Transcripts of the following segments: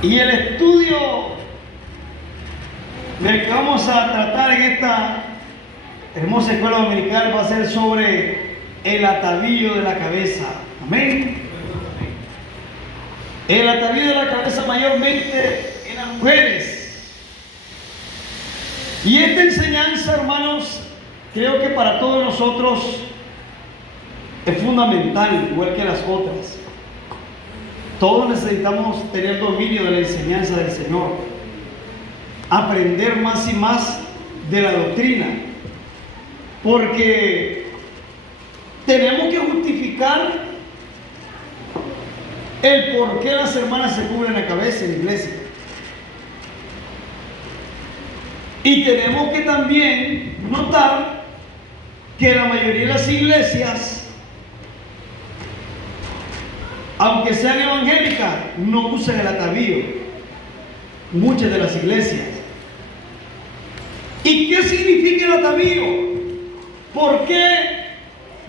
Y el estudio del que vamos a tratar en esta hermosa escuela dominical va a ser sobre el atavío de la cabeza. Amén. El atavío de la cabeza mayormente en las mujeres. Y esta enseñanza, hermanos, creo que para todos nosotros es fundamental, igual que las otras. Todos necesitamos tener dominio de la enseñanza del Señor, aprender más y más de la doctrina, porque tenemos que justificar el por qué las hermanas se cubren la cabeza en la iglesia. Y tenemos que también notar que la mayoría de las iglesias, aunque sean evangélicas, no usan el atavío. Muchas de las iglesias. ¿Y qué significa el atavío? ¿Por qué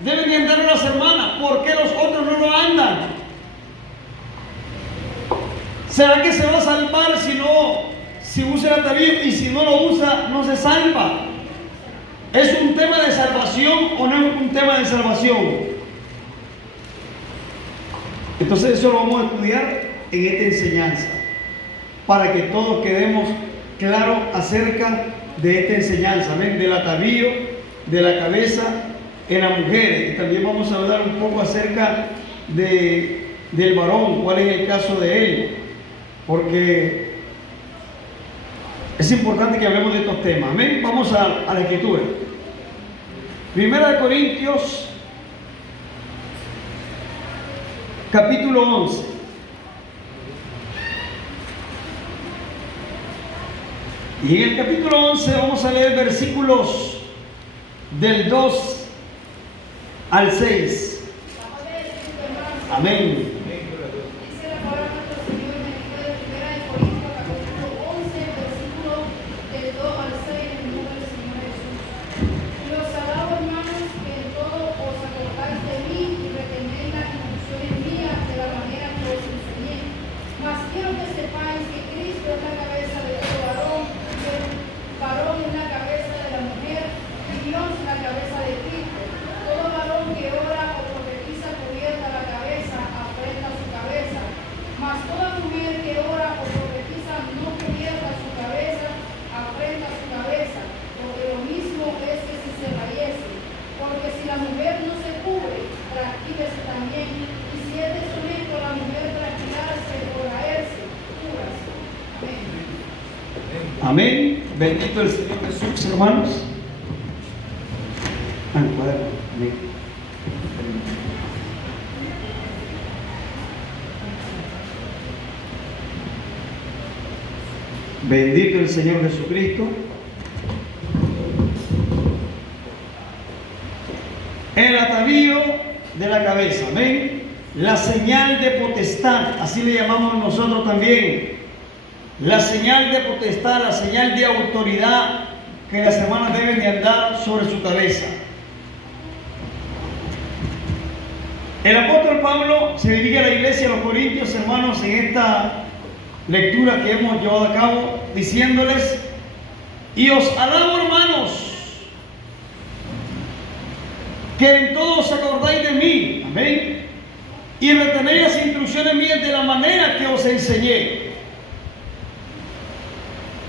deben de andar las hermanas? ¿Por qué los otros no lo andan? ¿Será que se va a salvar si usa el atavío, y si no lo usa no se salva? ¿Es un tema de salvación o no es un tema de salvación? Entonces eso lo vamos a estudiar en esta enseñanza, para que todos quedemos claros acerca de esta enseñanza, ¿ven? Del atavío de la cabeza en las mujeres. Y también vamos a hablar un poco acerca del varón, cuál es el caso de él, porque es importante que hablemos de estos temas. ¿Amén? Vamos a la escritura. Primera de Corintios, capítulo 11. Y en el capítulo 11 vamos a leer versículos del 2 al 6. Amén. Amén. Bendito el Señor Jesús, hermanos. Amén. Bendito el Señor Jesucristo. El atavío de la cabeza. Amén. La señal de potestad, así le llamamos nosotros también. La señal de potestad, la señal de autoridad que las hermanas deben de andar sobre su cabeza. El apóstol Pablo se dirige a la iglesia de los Corintios, hermanos, en esta lectura que hemos llevado a cabo, diciéndoles: y os alabo, hermanos, que en todo os acordáis de mí, amén, y retenéis las instrucciones mías de la manera que os enseñé.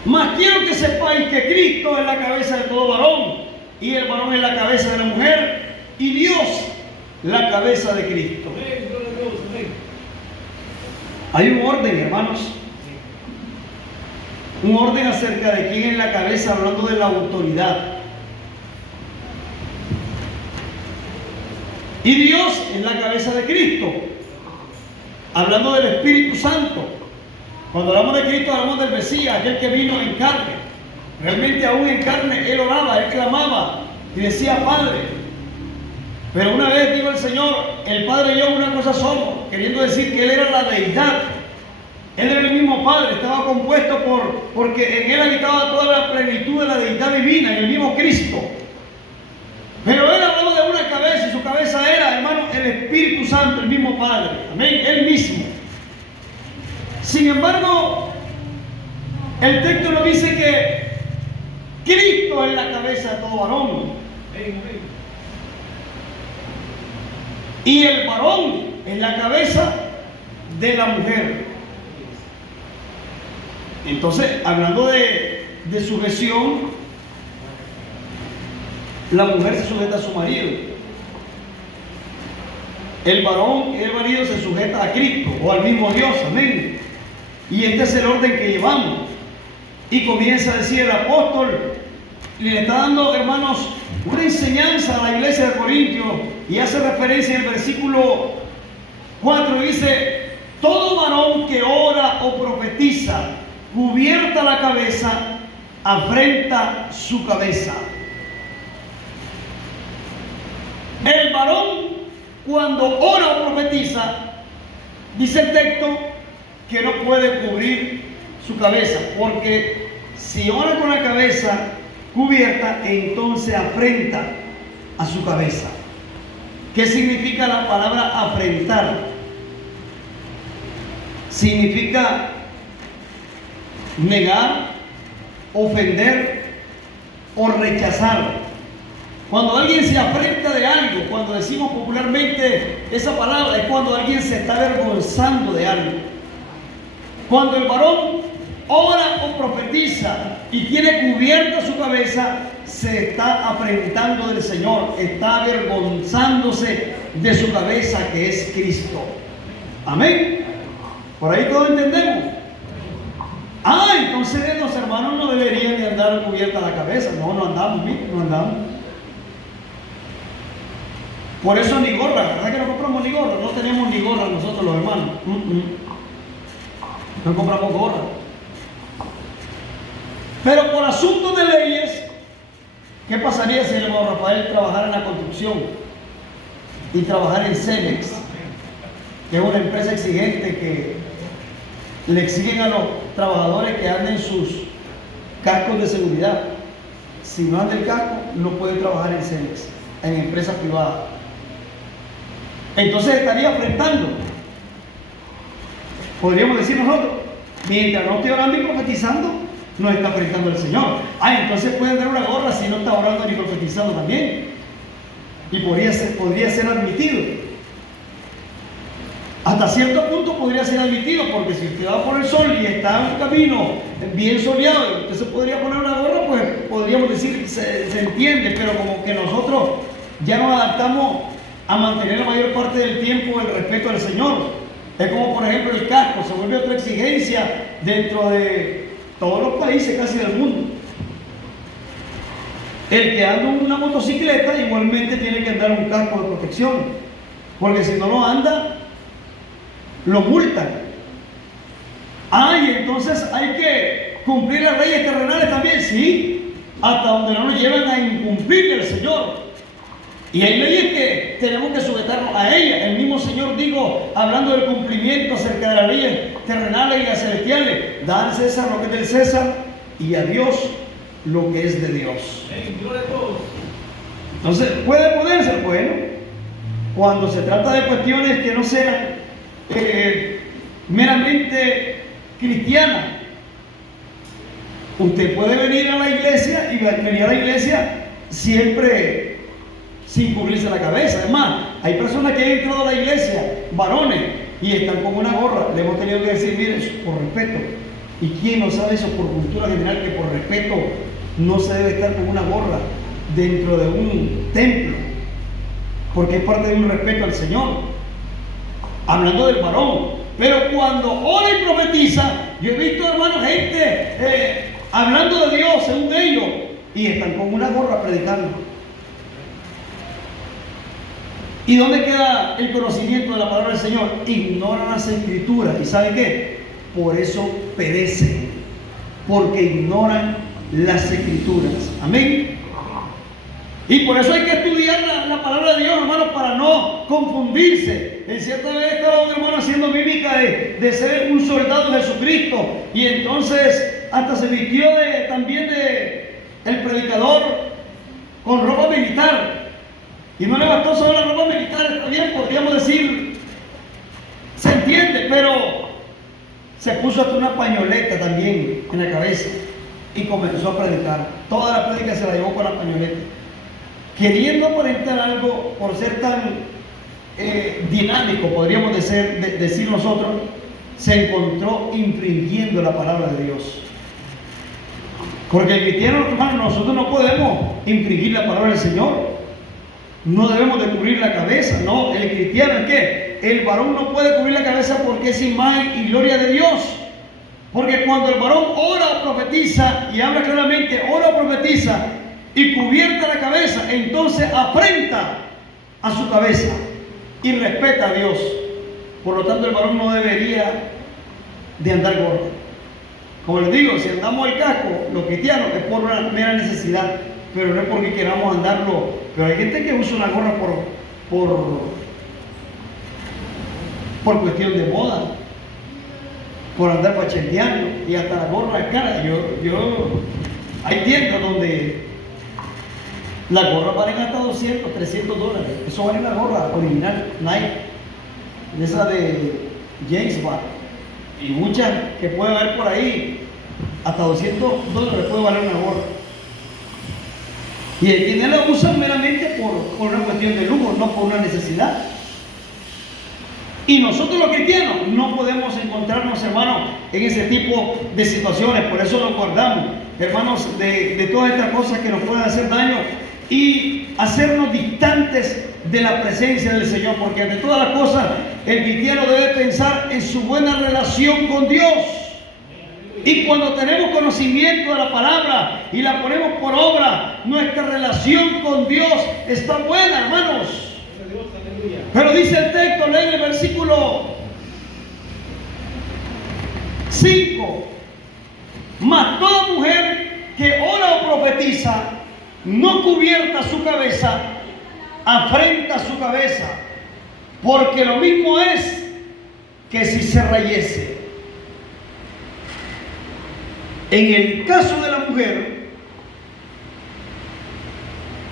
Mas quiero que sepáis que Cristo es la cabeza de todo varón, y el varón es la cabeza de la mujer, y Dios la cabeza de Cristo. Hay un orden, hermanos, un orden acerca de quién es la cabeza, hablando de la autoridad. Y Dios es la cabeza de Cristo, hablando del Espíritu Santo. Cuando hablamos de Cristo, hablamos del Mesías, aquel que vino en carne. Realmente aún en carne, Él oraba, Él clamaba y decía: Padre. Pero una vez dijo el Señor: el Padre y yo una cosa somos, queriendo decir que Él era la deidad. Él era el mismo Padre, estaba compuesto porque en Él habitaba toda la plenitud de la deidad divina, en el mismo Cristo. Pero Él habló de una cabeza, y su cabeza era, hermano, el Espíritu Santo, el mismo Padre. Amén, Él mismo. Sin embargo, el texto nos dice que Cristo es la cabeza de todo varón. Y el varón es la cabeza de la mujer. Entonces, hablando de sujeción, la mujer se sujeta a su marido. El varón y el marido se sujeta a Cristo o al mismo Dios. Amén. Y este es el orden que llevamos. Y comienza a decir el apóstol, le está dando, hermanos, una enseñanza a la iglesia de Corintios, y hace referencia en el versículo 4, dice: todo varón que ora o profetiza, cubierta la cabeza, afrenta su cabeza. El varón, cuando ora o profetiza, dice el texto que no puede cubrir su cabeza, porque si ora con la cabeza cubierta, entonces afrenta a su cabeza. ¿Qué significa la palabra afrentar? Significa negar, ofender o rechazar. Cuando alguien se afrenta de algo, cuando decimos popularmente esa palabra, es cuando alguien se está avergonzando de algo. Cuando el varón ora o profetiza y tiene cubierta su cabeza, se está afrentando del Señor, está avergonzándose de su cabeza, que es Cristo. Amén. Por ahí todo entendemos. Entonces los hermanos no deberían de andar cubierta la cabeza. No andamos, no andamos. Por eso ni gorra, ¿verdad que no compramos ni gorra? No tenemos ni gorra nosotros los hermanos. No compramos gorra. Pero por asuntos de leyes, ¿qué pasaría si el hermano Rafael trabajara en la construcción y trabajara en Cemex, que es una empresa exigente que le exigen a los trabajadores que anden sus cascos de seguridad? Si no anda el casco, no puede trabajar en Cemex, en empresa privada. Entonces estaría afrentando. Podríamos decir nosotros, mientras no esté orando y profetizando, no está afrentando al Señor. Entonces puede dar una gorra si no está orando ni profetizando también. Y podría ser admitido. Hasta cierto punto podría ser admitido, porque si usted va por el sol y está en un camino bien soleado, y usted se podría poner una gorra, pues podríamos decir, se entiende, pero como que nosotros ya nos adaptamos a mantener la mayor parte del tiempo el respeto al Señor. Es como, por ejemplo, el casco, se vuelve otra exigencia dentro de todos los países casi del mundo. El que anda en una motocicleta igualmente tiene que andar un casco de protección, porque si no lo anda, lo multan. Y entonces hay que cumplir las leyes terrenales también, sí, hasta donde no nos llevan a incumplir el Señor. Y hay leyes que tenemos que sujetarnos a ellas. El mismo Señor dijo, hablando del cumplimiento acerca de las leyes terrenales y las celestiales: da al César lo que es del César y a Dios lo que es de Dios. Entonces, ¿puede ponerse? Bueno, cuando se trata de cuestiones que no sean meramente cristianas, usted puede venir a la iglesia y venir a la iglesia siempre sin cubrirse la cabeza. Además, hay personas que han entrado a la iglesia, varones, y están con una gorra. Le hemos tenido que decir, miren, por respeto. ¿Y quién no sabe eso por cultura general, que por respeto no se debe estar con una gorra dentro de un templo? Porque es parte de un respeto al Señor. Hablando del varón. Pero cuando ora y profetiza, yo he visto, hermanos, gente hablando de Dios, según ellos, y están con una gorra predicando. ¿Y dónde queda el conocimiento de la palabra del Señor? Ignoran las Escrituras. ¿Y saben qué? Por eso perecen, porque ignoran las Escrituras. Amén. Y por eso hay que estudiar la palabra de Dios, hermanos, para no confundirse. En cierta vez estaba un hermano haciendo mímica de ser un soldado de Jesucristo, y entonces hasta se vistió también de el predicador con ropa militar. Y no le bastó solo la ropa militar, está bien, podríamos decir, se entiende, pero se puso hasta una pañoleta también en la cabeza y comenzó a predicar. Toda la prédica se la llevó con la pañoleta, queriendo aparentar algo por ser tan dinámico, podríamos decir nosotros. Se encontró infringiendo la palabra de Dios. Porque el cristiano, hermano, nosotros no podemos infringir la palabra del Señor. No debemos de cubrir la cabeza. No, el cristiano es que el varón no puede cubrir la cabeza porque es imagen y gloria de Dios. Porque cuando el varón ora o profetiza, y habla claramente, ora o profetiza, y cubierta la cabeza, entonces afrenta a su cabeza y respeta a Dios. Por lo tanto, el varón no debería de andar gordo. Como les digo, si andamos el casco, los cristianos, es por una mera necesidad, pero no es porque queramos andarlo. Pero hay gente que usa una gorra por cuestión de moda, por andar pachenteando, y hasta la gorra es cara. Hay tiendas donde las gorras valen hasta 200, 300 dólares. Eso vale una gorra original, Nike, esa de James Bond, y muchas que puede haber por ahí, hasta 200 dólares puede valer una gorra. Y hay quienes la usan meramente por una cuestión de lujo, no por una necesidad. Y nosotros los cristianos no podemos encontrarnos, hermanos, en ese tipo de situaciones. Por eso nos guardamos, hermanos, de todas estas cosas que nos pueden hacer daño y hacernos distantes de la presencia del Señor. Porque ante todas las cosas, el cristiano debe pensar en su buena relación con Dios. Y cuando tenemos conocimiento de la palabra y la ponemos por obra, nuestra relación con Dios está buena, hermanos. Pero dice el texto, lee el versículo 5. Mas toda mujer que ora o profetiza, no cubierta su cabeza, afrenta su cabeza, porque lo mismo es que si se rayese. En el caso de la mujer,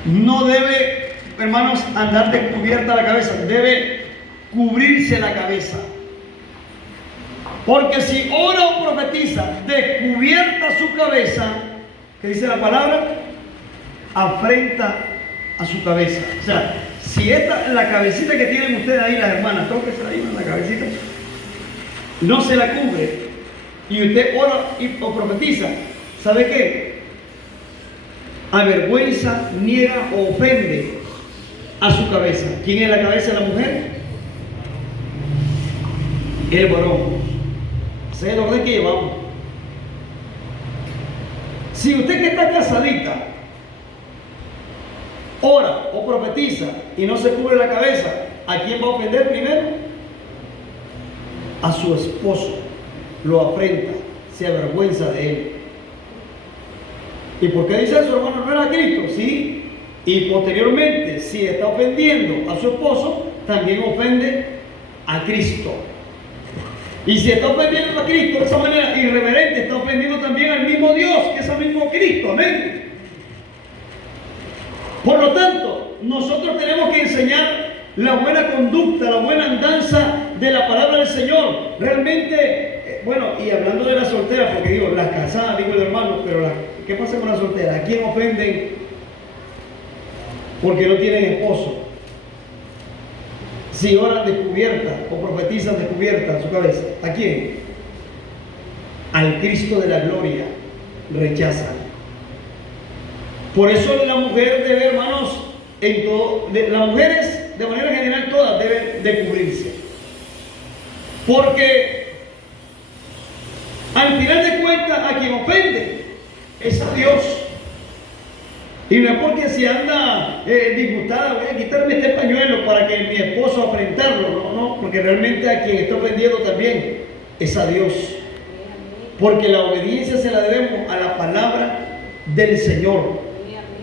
no debe, hermanos, andar descubierta la cabeza, debe cubrirse la cabeza. Porque si ora o profetiza descubierta su cabeza, ¿qué dice la palabra? Afrenta a su cabeza. O sea, si la cabecita que tienen ustedes ahí, las hermanas, tóquese ahí en la cabecita, no se la cubre, y usted ora o profetiza, ¿sabe qué? Avergüenza, niega o ofende a su cabeza. ¿Quién es la cabeza de la mujer? El varón. Ese es el orden que llevamos. Si usted que está casadita ora o profetiza y no se cubre la cabeza, ¿a quién va a ofender primero? A su esposo. Lo afrenta, se avergüenza de él. ¿Y por qué dice eso, hermano? ¿No era Cristo? Sí. Y posteriormente, si está ofendiendo a su esposo, también ofende a Cristo. Y si está ofendiendo a Cristo de esa manera irreverente, está ofendiendo también al mismo Dios, que es el mismo Cristo. Amén. Por lo tanto, nosotros tenemos que enseñar la buena conducta, la buena andanza de la palabra del Señor. Realmente, bueno, y hablando de las solteras, porque digo, las casadas, digo el hermano, pero ¿qué pasa con las solteras? ¿A quién ofenden porque no tienen esposo? Si oran descubierta o profetizan descubierta en su cabeza, ¿a quién? Al Cristo de la gloria rechazan. Por eso la mujer debe, hermanos, las mujeres de manera general todas deben de cubrirse, porque al final de cuentas a quien ofende es a Dios. Y no es porque si anda disgustada, voy a quitarme este pañuelo para que mi esposo afrentarlo. No, porque realmente a quien está ofendiendo también es a Dios. Porque la obediencia se la debemos a la palabra del Señor.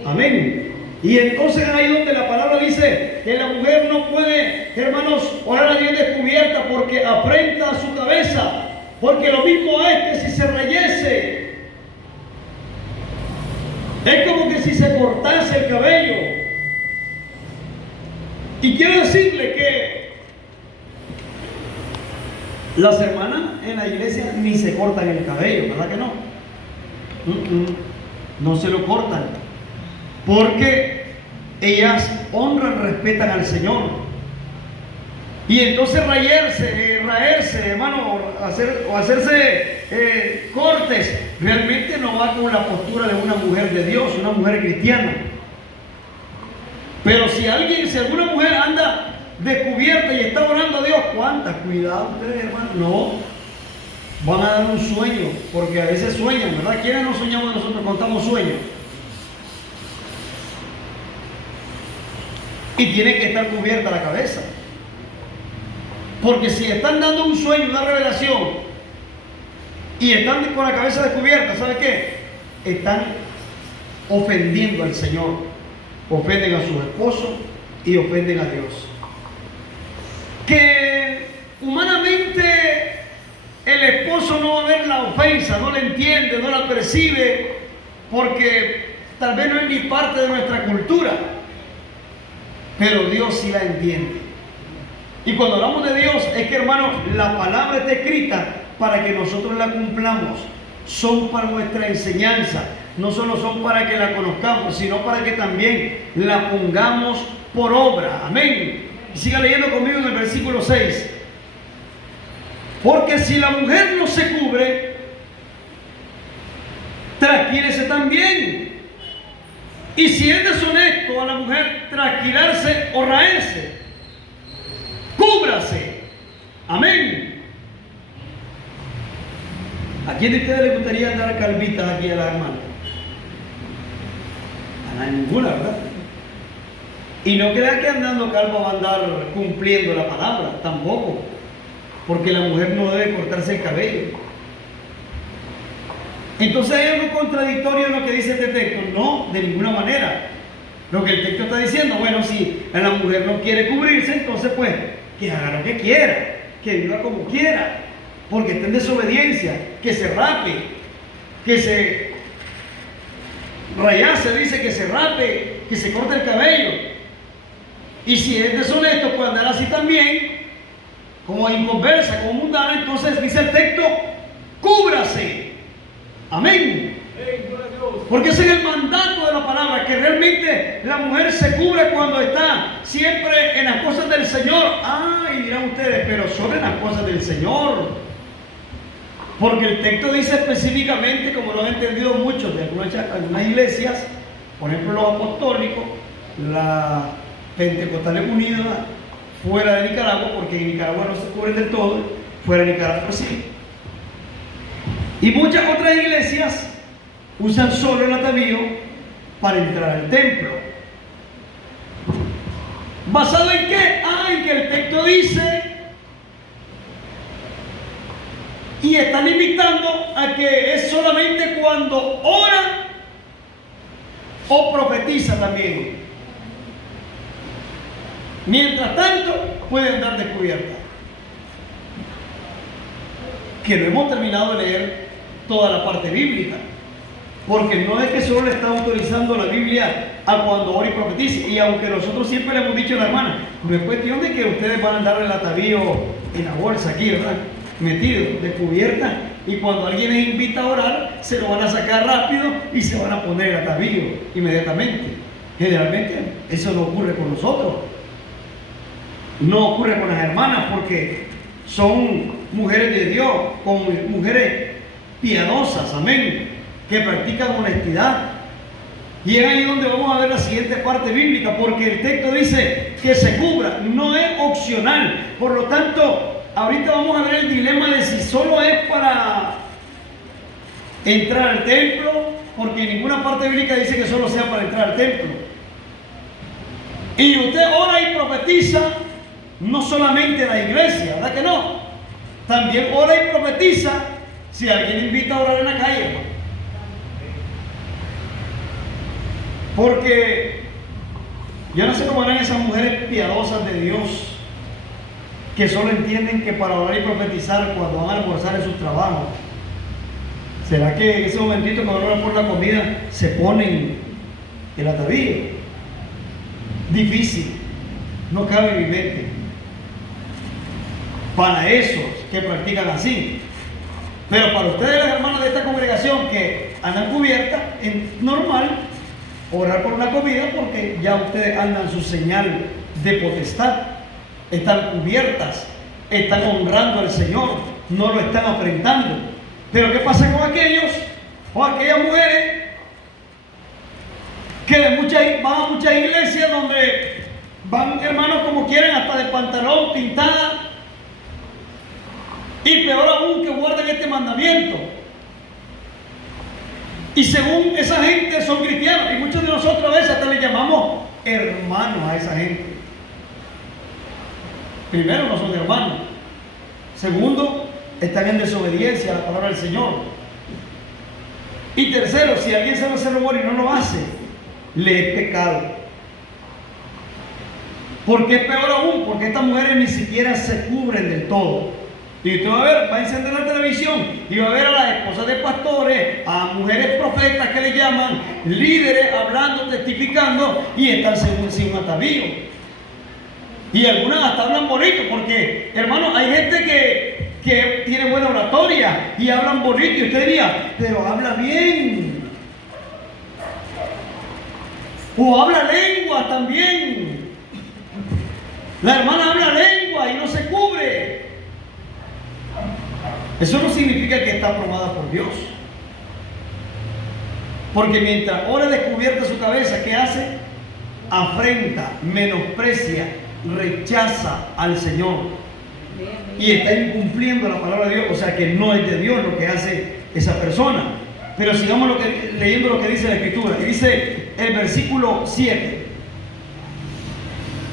Amén. Y entonces ahí donde la palabra dice que la mujer no puede, hermanos, orar a Dios descubierta porque afrenta a su cabeza. Porque lo mismo es que si se rayese. Es como que si se cortase el cabello. Y quiero decirle que Las hermanas en la iglesia ni se cortan el cabello, ¿verdad que no? No se lo cortan, porque ellas honran, respetan al Señor. Y entonces raerse, hermano, hacerse cortes, realmente no va con la postura de una mujer de Dios, una mujer cristiana. Pero si alguna mujer anda descubierta y está orando a Dios, ¿cuántas? Cuidado ustedes, hermano. No, van a dar un sueño, porque a veces sueñan, ¿verdad? ¿Quiénes no soñamos nosotros cuando estamos sueños? Y tiene que estar cubierta la cabeza. Porque si están dando un sueño, una revelación, y están con la cabeza descubierta, ¿sabe qué? Están ofendiendo al Señor. Ofenden a sus esposos y ofenden a Dios. Que humanamente el esposo no va a ver la ofensa, no la entiende, no la percibe, porque tal vez no es ni parte de nuestra cultura, pero Dios sí la entiende. Y cuando hablamos de Dios, es que, hermanos, la palabra está escrita para que nosotros la cumplamos. Son para nuestra enseñanza. No solo son para que la conozcamos, sino para que también la pongamos por obra. Amén. Y siga leyendo conmigo en el versículo 6. Porque si la mujer no se cubre, trasquílese también. Y si es deshonesto a la mujer trasquilarse o raerse, cúbrase. Amén. ¿A quién de ustedes le gustaría andar calvitas aquí a la hermana? A ninguna, ¿verdad? Y no crea que andando calvo va a andar cumpliendo la palabra, tampoco. Porque la mujer no debe cortarse el cabello. Entonces hay algo contradictorio en lo que dice este texto. No, de ninguna manera. Lo que el texto está diciendo, bueno, si la mujer no quiere cubrirse, entonces pues que haga lo que quiera, que viva como quiera, porque está en desobediencia, que se rape, que se rayase, dice que se rape, que se corte el cabello. Y si es deshonesto, puede andar así también, como inconversa, como mundana. Entonces dice el texto, cúbrase. Amén. Porque ese es el mandato de la palabra, que realmente la mujer se cubre cuando está siempre en las cosas del Señor. Y dirán ustedes, pero sobre las cosas del Señor. Porque el texto dice específicamente, como lo han entendido muchos de algunas iglesias, por ejemplo los apostólicos, las pentecostales unidas, fuera de Nicaragua, porque en Nicaragua no se cubren del todo, fuera de Nicaragua sí. Y muchas otras iglesias usan solo el atavío para entrar al templo. ¿Basado en qué? En que el texto dice, y está limitando a que es solamente cuando ora o profetiza también. Mientras tanto, puede andar descubierta. Que no hemos terminado de leer toda la parte bíblica. Porque no es que solo le está autorizando la Biblia a cuando ora y profetice. Y aunque nosotros siempre le hemos dicho a la hermana, no es cuestión de que ustedes van a andar el atavío en la bolsa aquí, ¿verdad? Metido, descubierta. Y cuando alguien les invita a orar, se lo van a sacar rápido y se van a poner el atavío inmediatamente. Generalmente eso no ocurre con nosotros. No ocurre con las hermanas porque son mujeres de Dios, con mujeres piadosas, amén, que practican honestidad. Y es ahí donde vamos a ver la siguiente parte bíblica, porque el texto dice que se cubra, no es opcional. Por lo tanto, ahorita vamos a ver el dilema de si solo es para entrar al templo, porque en ninguna parte bíblica dice que solo sea para entrar al templo. Y usted ora y profetiza, no solamente en la iglesia, ¿verdad que no? También ora y profetiza si alguien invita a orar en la calle, ¿no? Porque yo no sé cómo eran esas mujeres piadosas de Dios que solo entienden que para orar y profetizar cuando van a almorzar en sus trabajos. ¿Será que en ese momentito cuando oran por la comida se ponen el atavío? Difícil, no cabe en mi mente. para esos que practican así. Pero para ustedes, las hermanas de esta congregación que andan cubiertas, es normal orar por una comida porque ya ustedes andan su señal de potestad. Están cubiertas, están honrando al Señor, no lo están afrentando. Pero ¿qué pasa con aquellos o aquellas mujeres que van a muchas iglesias donde van, hermanos, como quieren, hasta de pantalón, pintada? Y peor aún, que guarden este mandamiento. Y según esa gente son cristianos. Y muchos de nosotros a veces hasta le llamamos hermanos a esa gente. Primero, no son hermanos. Segundo, están en desobediencia a la palabra del Señor. Y tercero, si alguien sabe hacer lo bueno y no lo hace, le es pecado. ¿Por qué es peor aún? Porque estas mujeres ni siquiera se cubren del todo. Y usted va a encender la televisión y va a ver a las esposas de pastores, a mujeres profetas que le llaman, líderes hablando, testificando, y están sin un atavío. Y algunas hasta hablan bonito, porque, hermano, hay gente que tiene buena oratoria y hablan bonito, y usted diría, pero habla bien. O habla lengua también. La hermana habla lengua y no se cubre. Eso no significa que está aprobada por Dios. Porque mientras ora descubierta su cabeza, ¿qué hace? Afrenta, menosprecia, rechaza al Señor. Y está incumpliendo la palabra de Dios. O sea que no es de Dios lo que hace esa persona. Pero sigamos leyendo lo que dice la Escritura. Y dice el versículo 7.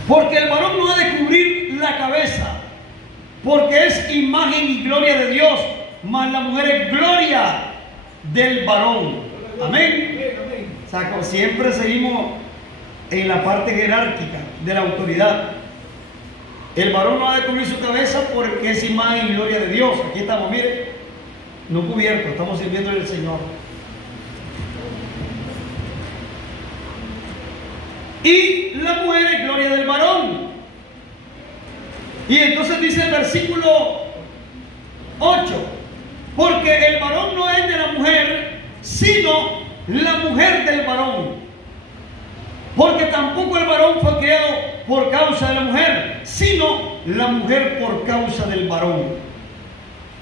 Porque el varón no ha de cubrir la cabeza, porque es imagen y gloria de Dios, mas la mujer es gloria del varón. Amén. O sea, como siempre seguimos en la parte jerárquica de la autoridad. El varón no ha de cubrir su cabeza porque es imagen y gloria de Dios. Aquí estamos, mire, no cubierto, estamos sirviéndole al Señor. Y la mujer es gloria del varón. Y entonces dice el versículo 8, porque el varón no es de la mujer, sino la mujer del varón. Porque tampoco el varón fue creado por causa de la mujer, sino la mujer por causa del varón.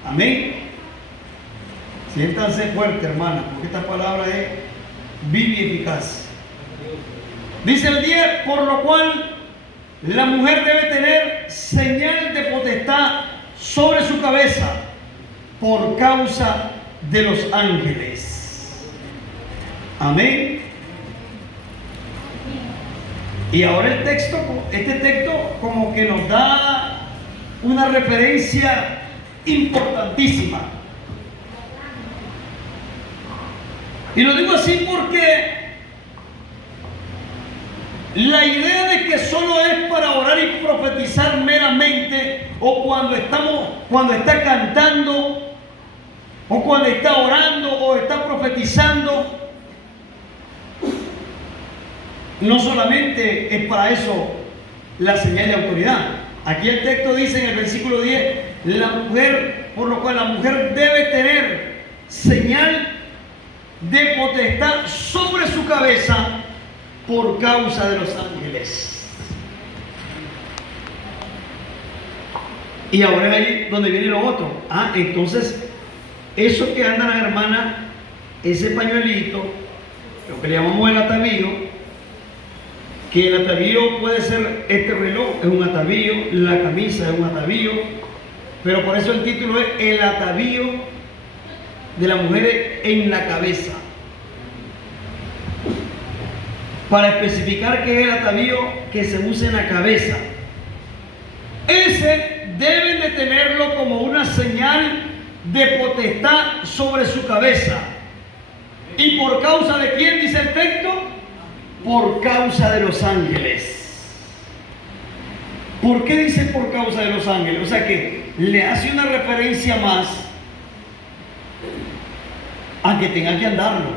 Amén. Siéntanse fuerte, hermana, porque esta palabra es viva y eficaz. Dice el 10, por lo cual la mujer debe tener señal de potestad sobre su cabeza por causa de los ángeles. Amén. Y ahora este texto como que nos da una referencia importantísima. Y lo digo así porque la idea de que solo es para orar y profetizar meramente, o cuando está cantando, o cuando está orando, o está profetizando, no solamente es para eso la señal de autoridad. Aquí el texto dice en el versículo 10, la mujer, por lo cual la mujer debe tener señal de potestad sobre su cabeza por causa de los ángeles. Y ahora es ahí donde viene lo otro. Entonces, eso que anda la hermana, ese pañuelito, lo que le llamamos el atavío, que el atavío puede ser este reloj, es un atavío, la camisa es un atavío, pero por eso el título es el atavío de la mujer en la cabeza, para especificar qué es el atavío que se usa en la cabeza. Ese deben de tenerlo como una señal de potestad sobre su cabeza. ¿Y por causa de quién dice el texto? Por causa de los ángeles. ¿Por qué dice por causa de los ángeles? O sea que le hace una referencia más a que tenga que andarlo,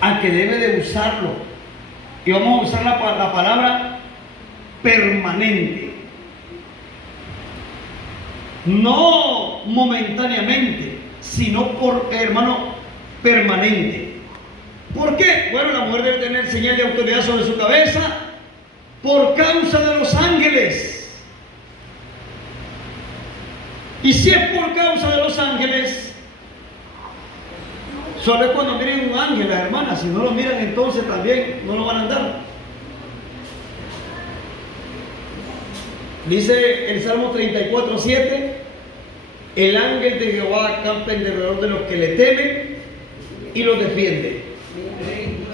a que debe de usarlo. Y vamos a usar la palabra permanente. no momentáneamente, sino por, hermano, permanente. ¿Por qué? Bueno, la mujer debe tener señal de autoridad sobre su cabeza por causa de los ángeles. Y si es por causa de los ángeles, solo es cuando miren un ángel, las hermanas. Si no lo miran, entonces también no lo van a andar. Dice el Salmo 34:7: el ángel de Jehová acampa en derredor de los que le temen y los defiende.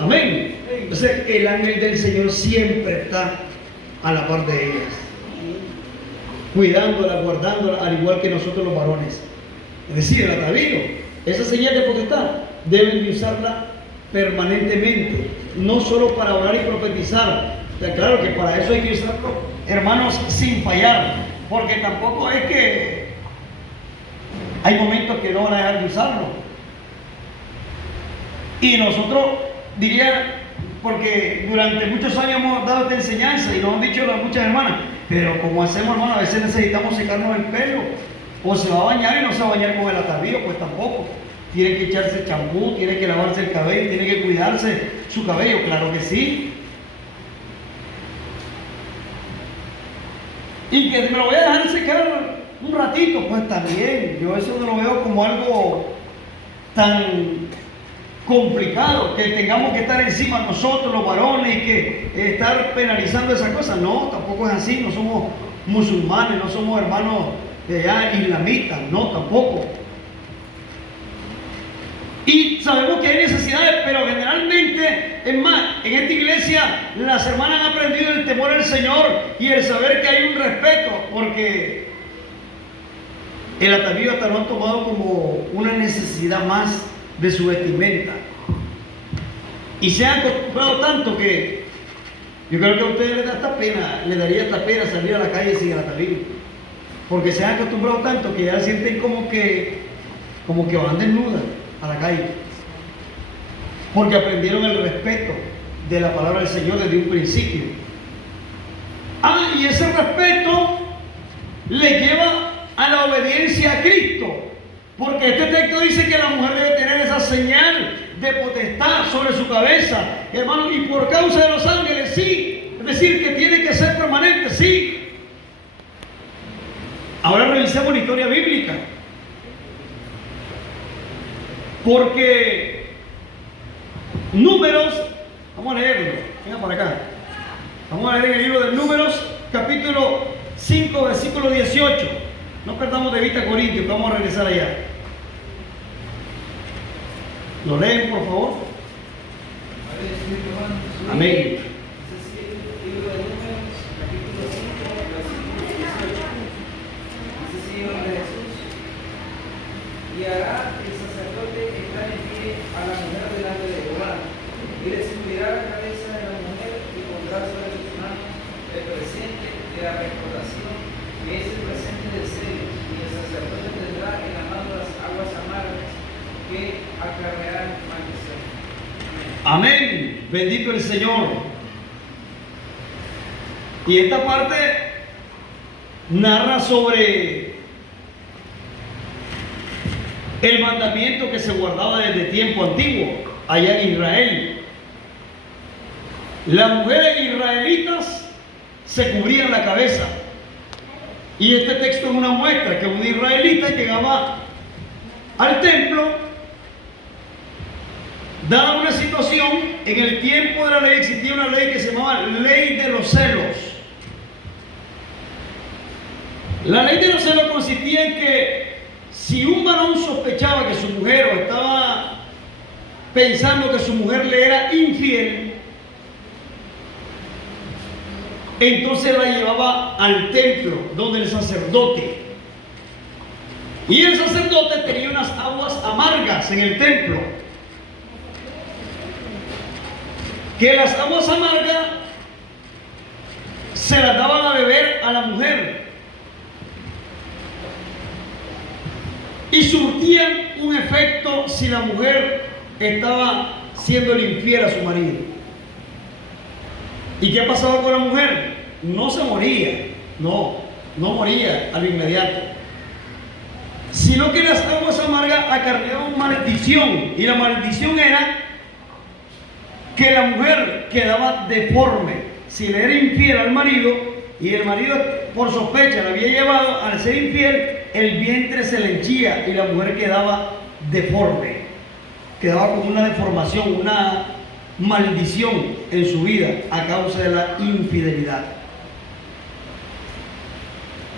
Amén. Entonces el ángel del Señor siempre está a la par de ellas, cuidándola, guardándola, al igual que nosotros los varones. Es decir, el atavío, esa señal de potestad, deben de usarla permanentemente, no solo para orar y profetizar. Claro que para eso hay que usarlo, hermanos, sin fallar, porque tampoco es que hay momentos que no van a dejar de usarlo. Y nosotros, diría, porque durante muchos años hemos dado esta enseñanza y nos han dicho muchas hermanas, pero como hacemos, hermano, a veces necesitamos secarnos el pelo, o se va a bañar y no se va a bañar con el atavío, pues tampoco. Tiene que echarse champú, tiene que lavarse el cabello, tiene que cuidarse su cabello, claro que sí. Y que me lo voy a dejar secar un ratito, pues también. Yo eso no lo veo como algo tan complicado, que tengamos que estar encima nosotros los varones y que estar penalizando esas cosas. No, tampoco es así. No somos musulmanes, no somos hermanos de allá islamitas, no, tampoco. Y sabemos que hay necesidades, pero generalmente, es más, en esta iglesia las hermanas han aprendido el temor al Señor y el saber que hay un respeto, porque el atavío hasta lo han tomado como una necesidad más de su vestimenta. Y se han acostumbrado tanto que yo creo que a ustedes les da hasta pena, les daría hasta pena salir a la calle sin el atavío, porque se han acostumbrado tanto que ya sienten como que van desnudas a la calle, porque aprendieron el respeto de la palabra del Señor desde un principio. Y ese respeto le lleva a la obediencia a Cristo, porque este texto dice que la mujer debe tener esa señal de potestad sobre su cabeza, hermano, y por causa de los ángeles, sí, es decir, que tiene que ser permanente, sí. Ahora revisemos la historia bíblica, porque Números, vamos a leerlo, venga para acá, vamos a leer en el libro de Números, capítulo 5, versículo 18. No perdamos de vista Corintios, que vamos a regresar allá. ¿Lo leen, por favor? Amén. Y hará el sacerdote estar en pie a la mujer delante de Jehová, y le subirá la cabeza de la mujer y pondrá sobre sus manos el presente de la recordación, que es el presente del sello, y el sacerdote tendrá en la mano las aguas amargas que acarrearán maldición. Amén. Bendito el Señor. Y esta parte narra sobre el mandamiento que se guardaba desde tiempo antiguo allá en Israel. Las mujeres israelitas se cubrían la cabeza, y este texto es una muestra que un israelita llegaba al templo, dada una situación. En el tiempo de la ley existía una ley que se llamaba ley de los celos. La ley de los celos consistía en que si un varón sospechaba que su mujer, o estaba pensando que su mujer le era infiel, entonces la llevaba al templo donde el sacerdote, y el sacerdote tenía unas aguas amargas en el templo, que las aguas amargas se las daban a beber a la mujer y surtían un efecto si la mujer estaba siendo infiel a su marido. ¿Y qué pasaba con la mujer? No se moría, no moría al inmediato, sino que las aguas amargas acarreaban maldición. Y la maldición era que la mujer quedaba deforme. Si le era infiel al marido y el marido por sospecha la había llevado, al ser infiel, el vientre se le henchía y la mujer quedaba deforme. Quedaba con una deformación, una maldición en su vida a causa de la infidelidad.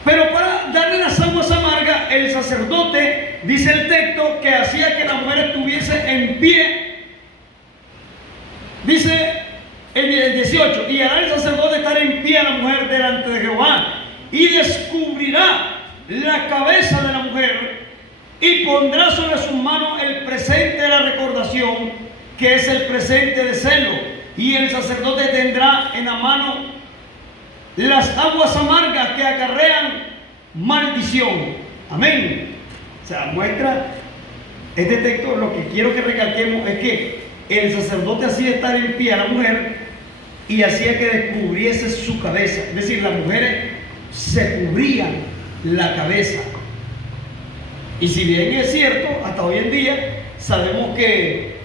Pero para darle las aguas amargas, el sacerdote, dice el texto, que hacía que la mujer estuviese en pie. Dice el 18, y hará el sacerdote estar en pie a la mujer delante de Jehová, y descubrirá la cabeza de la mujer, y pondrá sobre sus manos el presente de la recordación, que es el presente de celo, y el sacerdote tendrá en la mano las aguas amargas que acarrean maldición. Amén. O sea, muestra este texto. Lo que quiero que recalquemos es que el sacerdote hacía estar en pie a la mujer y hacía que descubriese su cabeza. Es decir, las mujeres se cubrían la cabeza. Y si bien es cierto, hasta hoy en día sabemos que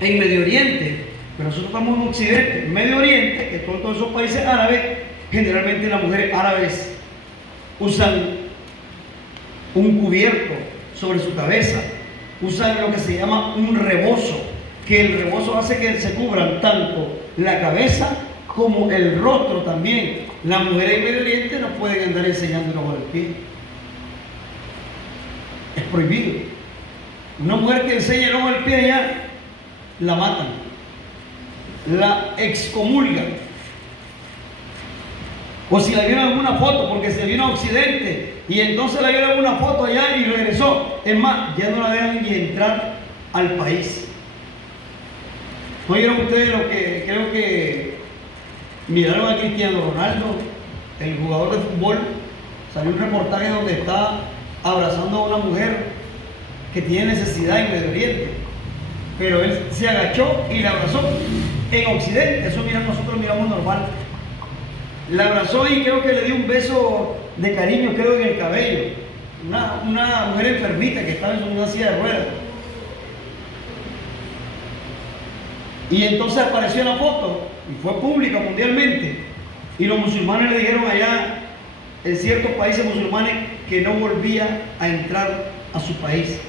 en Medio Oriente, pero nosotros estamos en Occidente, en Medio Oriente, que todos esos países árabes, generalmente las mujeres árabes usan un cubierto sobre su cabeza, usan lo que se llama un rebozo, que el rebozo hace que se cubran tanto la cabeza como el rostro también. Las mujeres en Medio Oriente no pueden andar enseñándonos con el pie. Es prohibido. Una mujer que enseña el ojo al pie allá, la matan, la excomulgan. O si la vieron en alguna foto, porque se vino a Occidente y entonces la vieron en una foto allá y regresó. Es más, ya no la dejan ni entrar al país. ¿No vieron ustedes lo que creo que miraron a Cristiano Ronaldo, el jugador de fútbol? Salió un reportaje donde está abrazando a una mujer que tiene necesidad en Medio Oriente, pero él se agachó y la abrazó. En Occidente, eso nosotros miramos normal. La abrazó y creo que le dio un beso de cariño, creo, en el cabello. Una mujer enfermita que estaba en una silla de ruedas. Y entonces apareció la foto y fue pública mundialmente. Y los musulmanes le dijeron allá, en ciertos países musulmanes, que no volvía a entrar a su país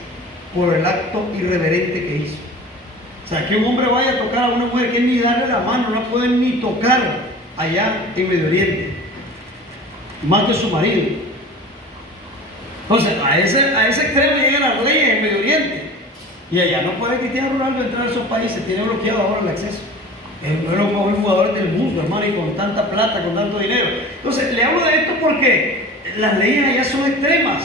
por el acto irreverente que hizo. O sea, que un hombre vaya a tocar a una mujer que ni darle la mano, no la pueden ni tocar allá en Medio Oriente, más que su marido. Entonces, a ese extremo llegan las leyes en Medio Oriente. Y allá no puede Cristiano Ronaldo entrar a esos países, tiene bloqueado ahora el acceso. Es uno de los mejores jugadores del mundo, hermano, y con tanta plata, con tanto dinero. Entonces, le hablo de esto porque las leyes allá son extremas.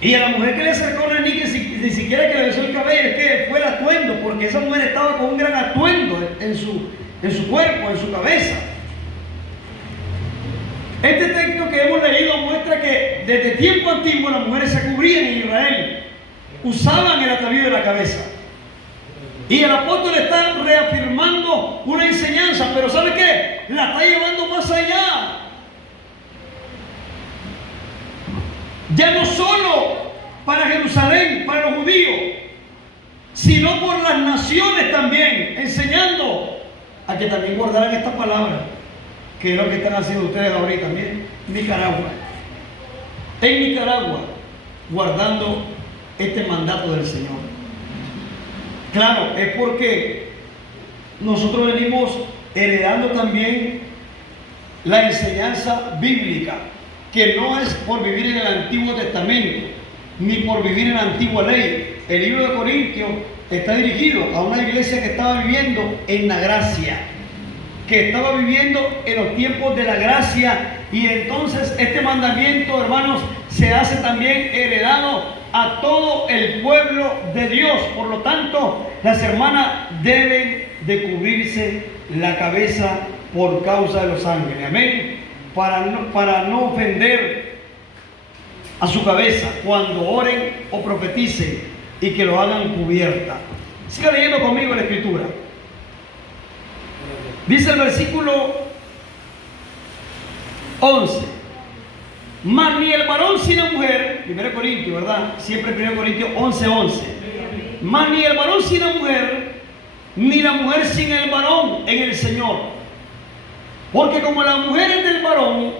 Y a la mujer que le acercó a ni ni siquiera que le besó el cabello, es que fue el atuendo, porque esa mujer estaba con un gran atuendo en su cuerpo, en su cabeza. Este texto que hemos leído muestra que desde tiempo antiguo las mujeres se cubrían en Israel, usaban el atavío de la cabeza. Y el apóstol está reafirmando una enseñanza, pero ¿sabe qué? La está llevando más allá. Ya no solo para Jerusalén, para los judíos, sino por las naciones también, enseñando a que también guardaran esta palabra, que es lo que están haciendo ustedes ahorita también. Nicaragua. En Nicaragua, guardando este mandato del Señor. Claro, es porque nosotros venimos heredando también la enseñanza bíblica, que no es por vivir en el Antiguo Testamento, ni por vivir en la antigua ley. El libro de Corintios está dirigido a una iglesia que estaba viviendo en la gracia, que estaba viviendo en los tiempos de la gracia, y entonces este mandamiento, hermanos, se hace también heredado a todo el pueblo de Dios. Por lo tanto, las hermanas deben de cubrirse la cabeza por causa de los ángeles, amén, para no ofender a su cabeza cuando oren o profeticen, y que lo hagan cubierta. Siga leyendo conmigo la escritura. Dice el versículo 11: mas ni el varón sin la mujer, 1 Corintios, ¿verdad? Siempre 1 Corintios 11:11. Mas ni el varón sin la mujer, ni la mujer sin el varón en el Señor. Porque como la mujer es del varón,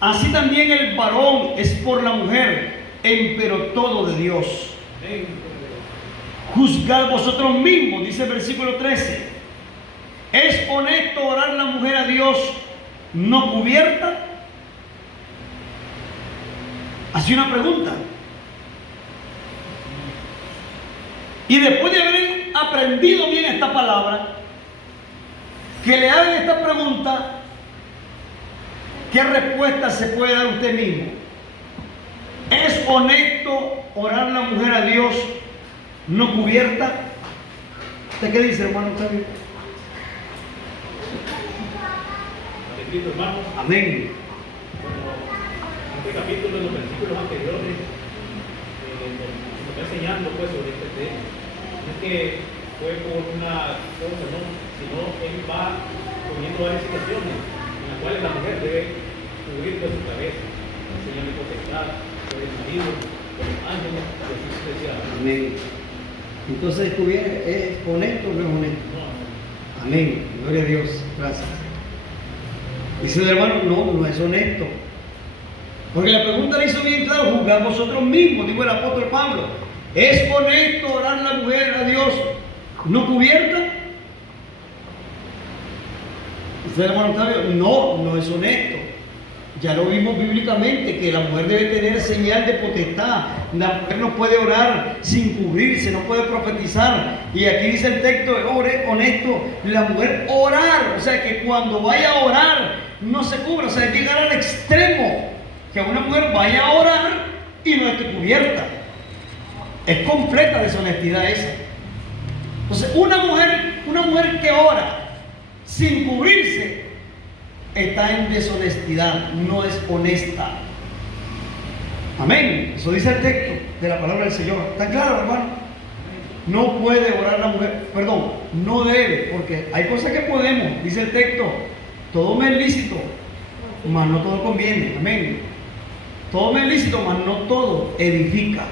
así también el varón es por la mujer, empero todo de Dios. Juzgad vosotros mismos, dice el versículo 13. ¿Es honesto orar la mujer a Dios no cubierta? Hace una pregunta. Y después de haber aprendido bien esta palabra, que le hagan esta pregunta, ¿qué respuesta se puede dar usted mismo? ¿Es honesto orar la mujer a Dios no cubierta? ¿Usted qué dice, hermano? ¿Está bien? Hermano. Amén. Este capítulo, en los versículos anteriores, nos está enseñando pues sobre este tema. No es que fue por una cosa, no, sino él va poniendo varias situaciones en las cuales la mujer debe cubrir pues su cabeza, enseñarle potestad, por el marido, por los ángeles, y así sucesivamente. Amén. Entonces, ¿es honesto o no es honesto? No. Amén. Gloria a Dios. Gracias. Dice el hermano, no es honesto. Porque la pregunta le hizo bien claro, juzgad vosotros mismos, dijo el apóstol Pablo. ¿Es honesto orar la mujer a Dios no cubierta? Dice el hermano Octavio, no es honesto. Ya lo vimos bíblicamente, que la mujer debe tener señal de potestad. La mujer no puede orar sin cubrirse, no puede profetizar. Y aquí dice el texto, honesto, la mujer orar. O sea, que cuando vaya a orar, no se cubra. O sea, llegar al extremo, que una mujer vaya a orar y no esté cubierta. Es completa deshonestidad esa. Entonces, una mujer que ora sin cubrirse, está en deshonestidad, no es honesta. Amén. Eso dice el texto de la palabra del Señor. ¿Está claro, hermano? No puede orar la mujer, perdón, no debe, porque hay cosas que podemos, dice el texto. Todo me es lícito, mas no todo conviene. Amén. Todo me es lícito, mas no todo edifica.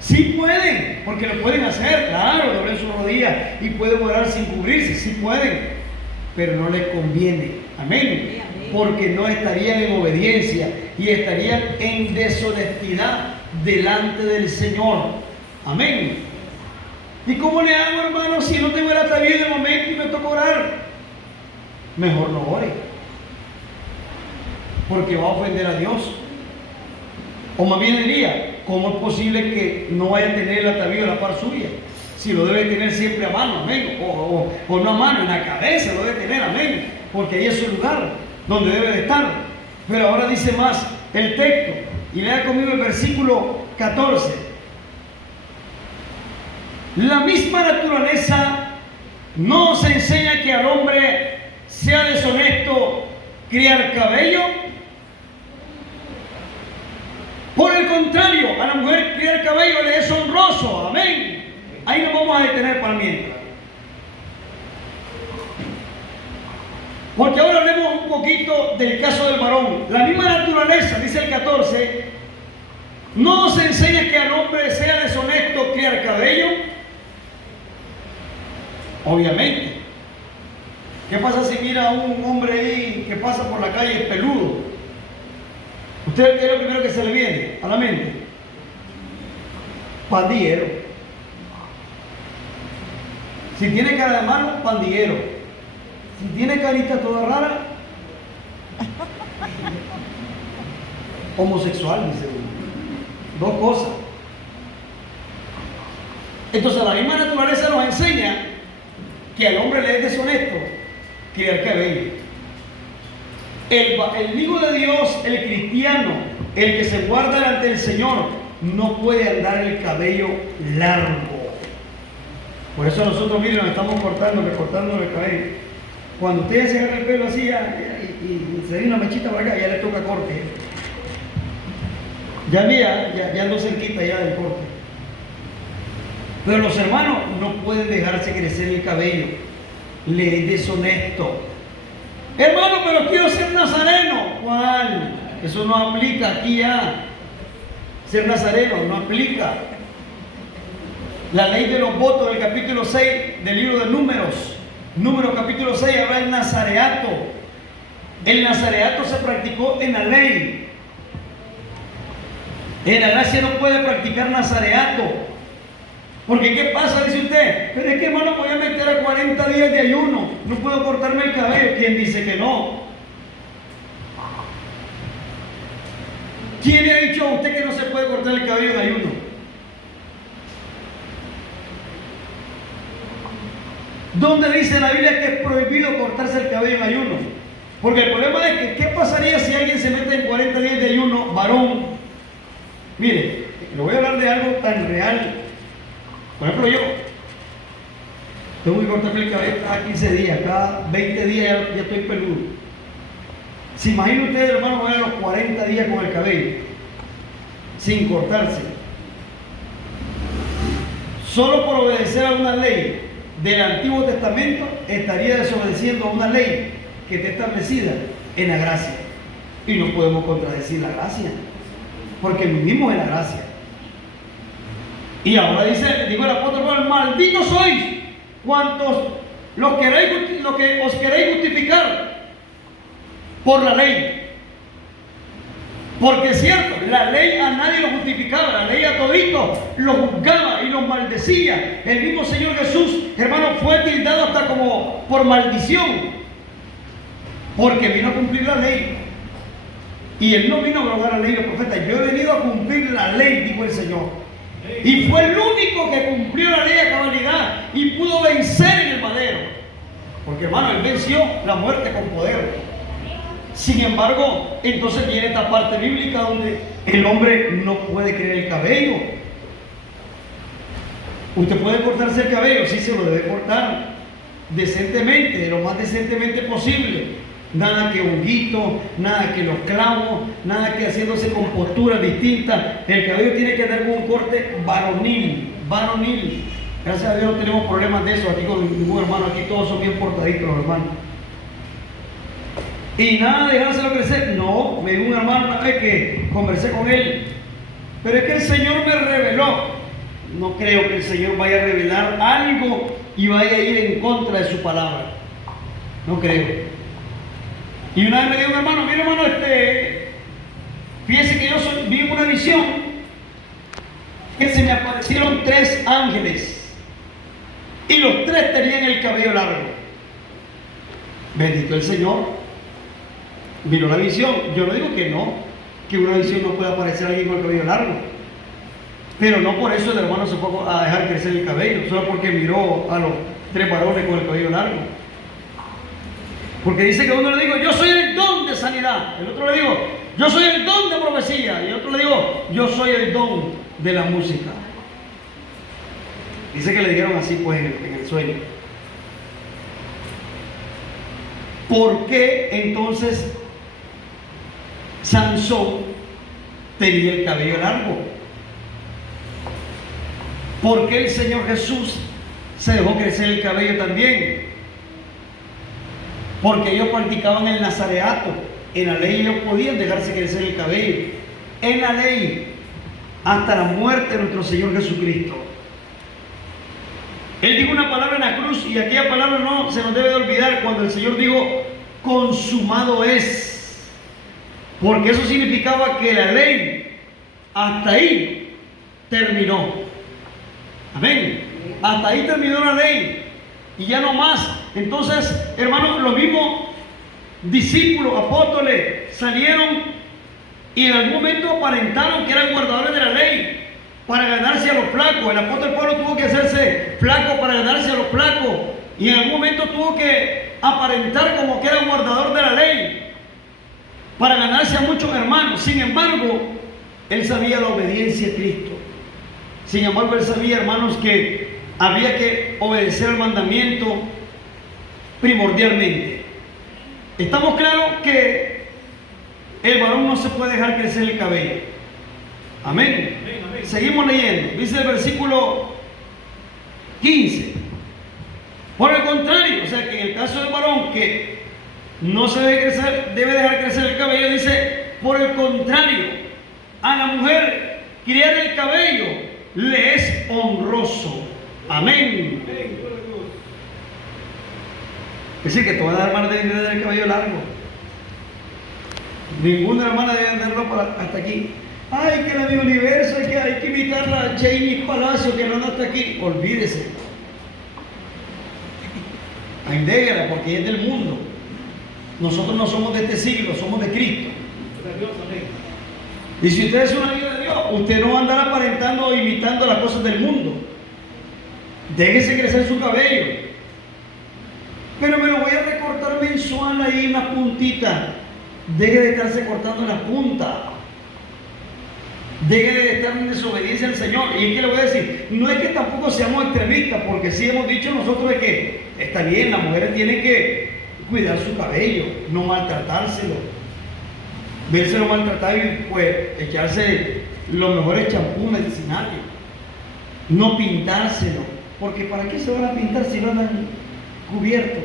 Sí pueden, porque lo pueden hacer, claro, doblen sus rodillas y pueden orar sin cubrirse, sí pueden, pero no les conviene. Amén. Porque no estarían en obediencia y estarían en deshonestidad delante del Señor. Amén. ¿Y cómo le hago, hermano, si no tengo el atavío de momento y me toca orar? Mejor no ore, porque va a ofender a Dios. O más bien diría, ¿cómo es posible que no vaya a tener el atavío a la par suya? Si lo debe tener siempre a mano, amén. O no a mano, en la cabeza lo debe tener, amén. Porque ahí es su lugar donde debe de estar. Pero ahora dice más el texto. Y lea conmigo el versículo 14. La misma naturaleza no se enseña que al hombre sea deshonesto criar cabello. Por el contrario, a la mujer criar cabello le es honroso. Amén. Ahí nos vamos a detener para mientras. Porque ahora hablemos un poquito del caso del varón. La misma naturaleza, dice el 14, no se enseña que al hombre sea deshonesto criar cabello. Obviamente. ¿Qué pasa si mira a un hombre ahí que pasa por la calle peludo? ¿Usted qué es lo primero que se le viene a la mente? Pandillero. Si tiene cara de malo, pandillero. Si tiene carita toda rara, homosexual, dice uno. Dos cosas. Entonces la misma naturaleza nos enseña que al hombre le es deshonesto criar cabello. El hijo de Dios, el cristiano, el que se guarda delante del Señor, no puede andar el cabello largo. Por eso nosotros, miren, nos estamos recortando el cabello. Cuando usted se agarra el pelo así y se da una mechita para acá, ya le toca corte. Ya no se quita ya del corte. Pero los hermanos no pueden dejarse crecer el cabello. Le es deshonesto. Hermano, pero quiero ser nazareno. ¿Cuál? Eso no aplica aquí ya. ser nazareno, no aplica. La ley de los votos del capítulo 6 del libro de Números. Números capítulo 6 habla del nazareato. El nazareato se practicó en la ley. En la gracia no puede practicar nazareato. Porque ¿qué pasa? Dice usted, pero es que hermano voy a meter a 40 días de ayuno. No puedo cortarme el cabello. ¿Quién dice que no? ¿Quién le ha dicho a usted que no se puede cortar el cabello en ayuno? ¿Dónde dice la Biblia que es prohibido cortarse el cabello en ayuno? Porque el problema es que ¿qué pasaría si alguien se mete en 40 días de ayuno, varón? Mire, le voy a hablar de algo tan real. Por ejemplo, yo tengo que cortarme el cabello cada 15 días, cada 20 días ya estoy peludo. ¿Se imagina ustedes, hermano, voy a los 40 días con el cabello sin cortarse? Solo por obedecer a una ley del Antiguo Testamento estaría desobedeciendo a una ley que está establecida en la gracia. Y no podemos contradecir la gracia, porque vivimos en la gracia. Y ahora digo el apóstol Pablo, malditos sois cuantos los que os queréis justificar por la ley. Porque es cierto, la ley a nadie lo justificaba, la ley a todito lo juzgaba y los maldecía. El mismo Señor Jesús, hermano, fue tildado hasta como por maldición, porque vino a cumplir la ley. Y Él no vino a abrogar la ley de los profetas. Yo he venido a cumplir la ley, dijo el Señor. Y fue el único que cumplió la ley a cabalidad y pudo vencer en el madero. Porque hermano, Él venció la muerte con poder. Sin embargo, entonces viene esta parte bíblica donde el hombre no puede creer el cabello. Usted puede cortarse el cabello, sí se lo debe cortar decentemente, lo más decentemente posible. Nada que honguito, nada que los clavos, nada que haciéndose con posturas distintas. El cabello tiene que tener un corte varonil, varonil. Gracias a Dios no tenemos problemas de eso aquí con ningún hermano, aquí todos son bien portaditos los hermanos. Y nada de dejárselo crecer. No, me dijo un hermano una vez que conversé con él, pero es que el Señor me reveló. No creo que el Señor vaya a revelar algo y vaya a ir en contra de su palabra. No creo. Y una vez me dijo un hermano, mira hermano, fíjese que yo vi una visión que se me aparecieron 3 ángeles y los 3 tenían el cabello largo. Bendito el Señor. Vino la visión. Yo no digo que una visión no pueda aparecer alguien con el cabello largo, pero no por eso el hermano se fue a dejar crecer el cabello, solo porque miró a los 3 varones con el cabello largo. Porque dice que uno le digo, yo soy el don de sanidad. El otro le digo, yo soy el don de profecía. Y el otro le digo, yo soy el don de la música. Dice que le dijeron así pues en el sueño. ¿Por qué entonces Sansón tenía el cabello largo? ¿Por qué el Señor Jesús se dejó crecer el cabello también? Porque ellos practicaban el nazareato. En la ley ellos podían dejarse crecer el cabello. En la ley, hasta la muerte de nuestro Señor Jesucristo. Él dijo una palabra en la cruz y aquella palabra no se nos debe de olvidar cuando el Señor dijo, consumado es. Porque eso significaba que la ley hasta ahí terminó. Amén. Hasta ahí terminó la ley. Y ya no más. Entonces, hermanos, los mismos discípulos, apóstoles, salieron y en algún momento aparentaron que eran guardadores de la ley para ganarse a los flacos. El apóstol Pablo tuvo que hacerse flaco para ganarse a los flacos. Y en algún momento tuvo que aparentar como que era guardador de la ley para ganarse a muchos hermanos. Sin embargo, él sabía la obediencia a Cristo. Sin embargo, él sabía, hermanos, que había que obedecer el mandamiento primordialmente. Estamos claros que el varón no se puede dejar crecer el cabello. Amén. Seguimos leyendo. Dice el versículo 15. Por el contrario, o sea que en el caso del varón que no se debe dejar crecer el cabello, dice, por el contrario, a la mujer criar el cabello le es honroso. Amén. Es decir, que todas las hermanas deben tener el cabello largo. Ninguna hermana debe tenerlo hasta aquí. Ay, que la mi universo, hay que imitar a Jamie Palacio, que no anda hasta aquí. Olvídese. Endégala, porque es del mundo. Nosotros no somos de este siglo, somos de Cristo. Y si usted es una hija de Dios, usted no va a andar aparentando o imitando las cosas del mundo. Déjese crecer su cabello. Pero me lo voy a recortar mensual ahí en la puntita. Deje de estarse cortando en la punta. Deje de estar en desobediencia al Señor. Y es que le voy a decir, no es que tampoco seamos extremistas, porque sí hemos dicho nosotros de que está bien, las mujeres tienen que cuidar su cabello, no maltratárselo, vérselo maltratado y pues echarse los mejores champús medicinales, no pintárselo, porque ¿para qué se van a pintar si no andan cubiertos?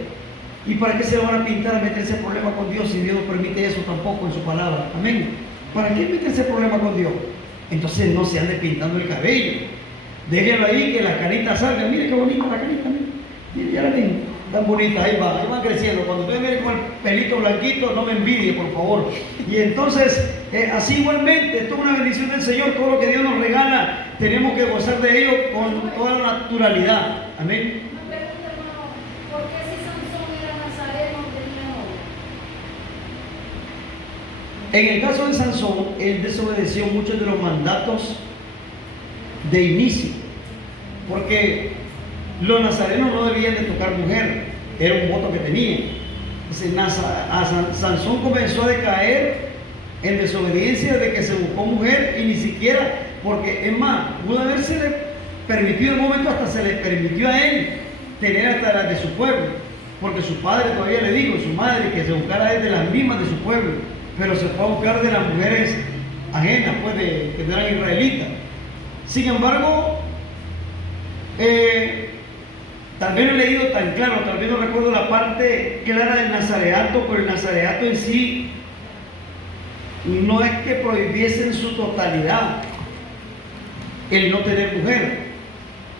¿Y para qué se van a pintar a meterse en problema con Dios si Dios no permite eso tampoco en su palabra? Amén. ¿Para qué meterse en problema con Dios? Entonces no se ande pintando el cabello. Déjenlo ahí que la canita salga. Mire qué bonita la canita. Mire, ya la tengo. Tan bonita, ahí van creciendo. Cuando ustedes ven con el pelito blanquito, no me envidie, por favor. Y entonces, así igualmente, esto es una bendición del Señor. Todo lo que Dios nos regala, tenemos que gozar de ello con toda la naturalidad. Amén. En el caso de Sansón, él desobedeció muchos de los mandatos de inicio, porque los nazarenos no debían de tocar mujer, era un voto que tenía. Sansón comenzó a decaer en desobediencia de que se buscó mujer y ni siquiera, porque es más, pudo haberse permitido en un momento, hasta se le permitió a él tener hasta las de su pueblo, porque su padre todavía le dijo, su madre, que se buscara de las mismas de su pueblo, pero se fue a buscar de las mujeres ajenas, pues que no eran israelitas. Sin embargo, tal vez no he leído tan claro, tal vez no recuerdo la parte clara del nazareato, pero el nazareato en sí no es que prohibiese en su totalidad el no tener mujer,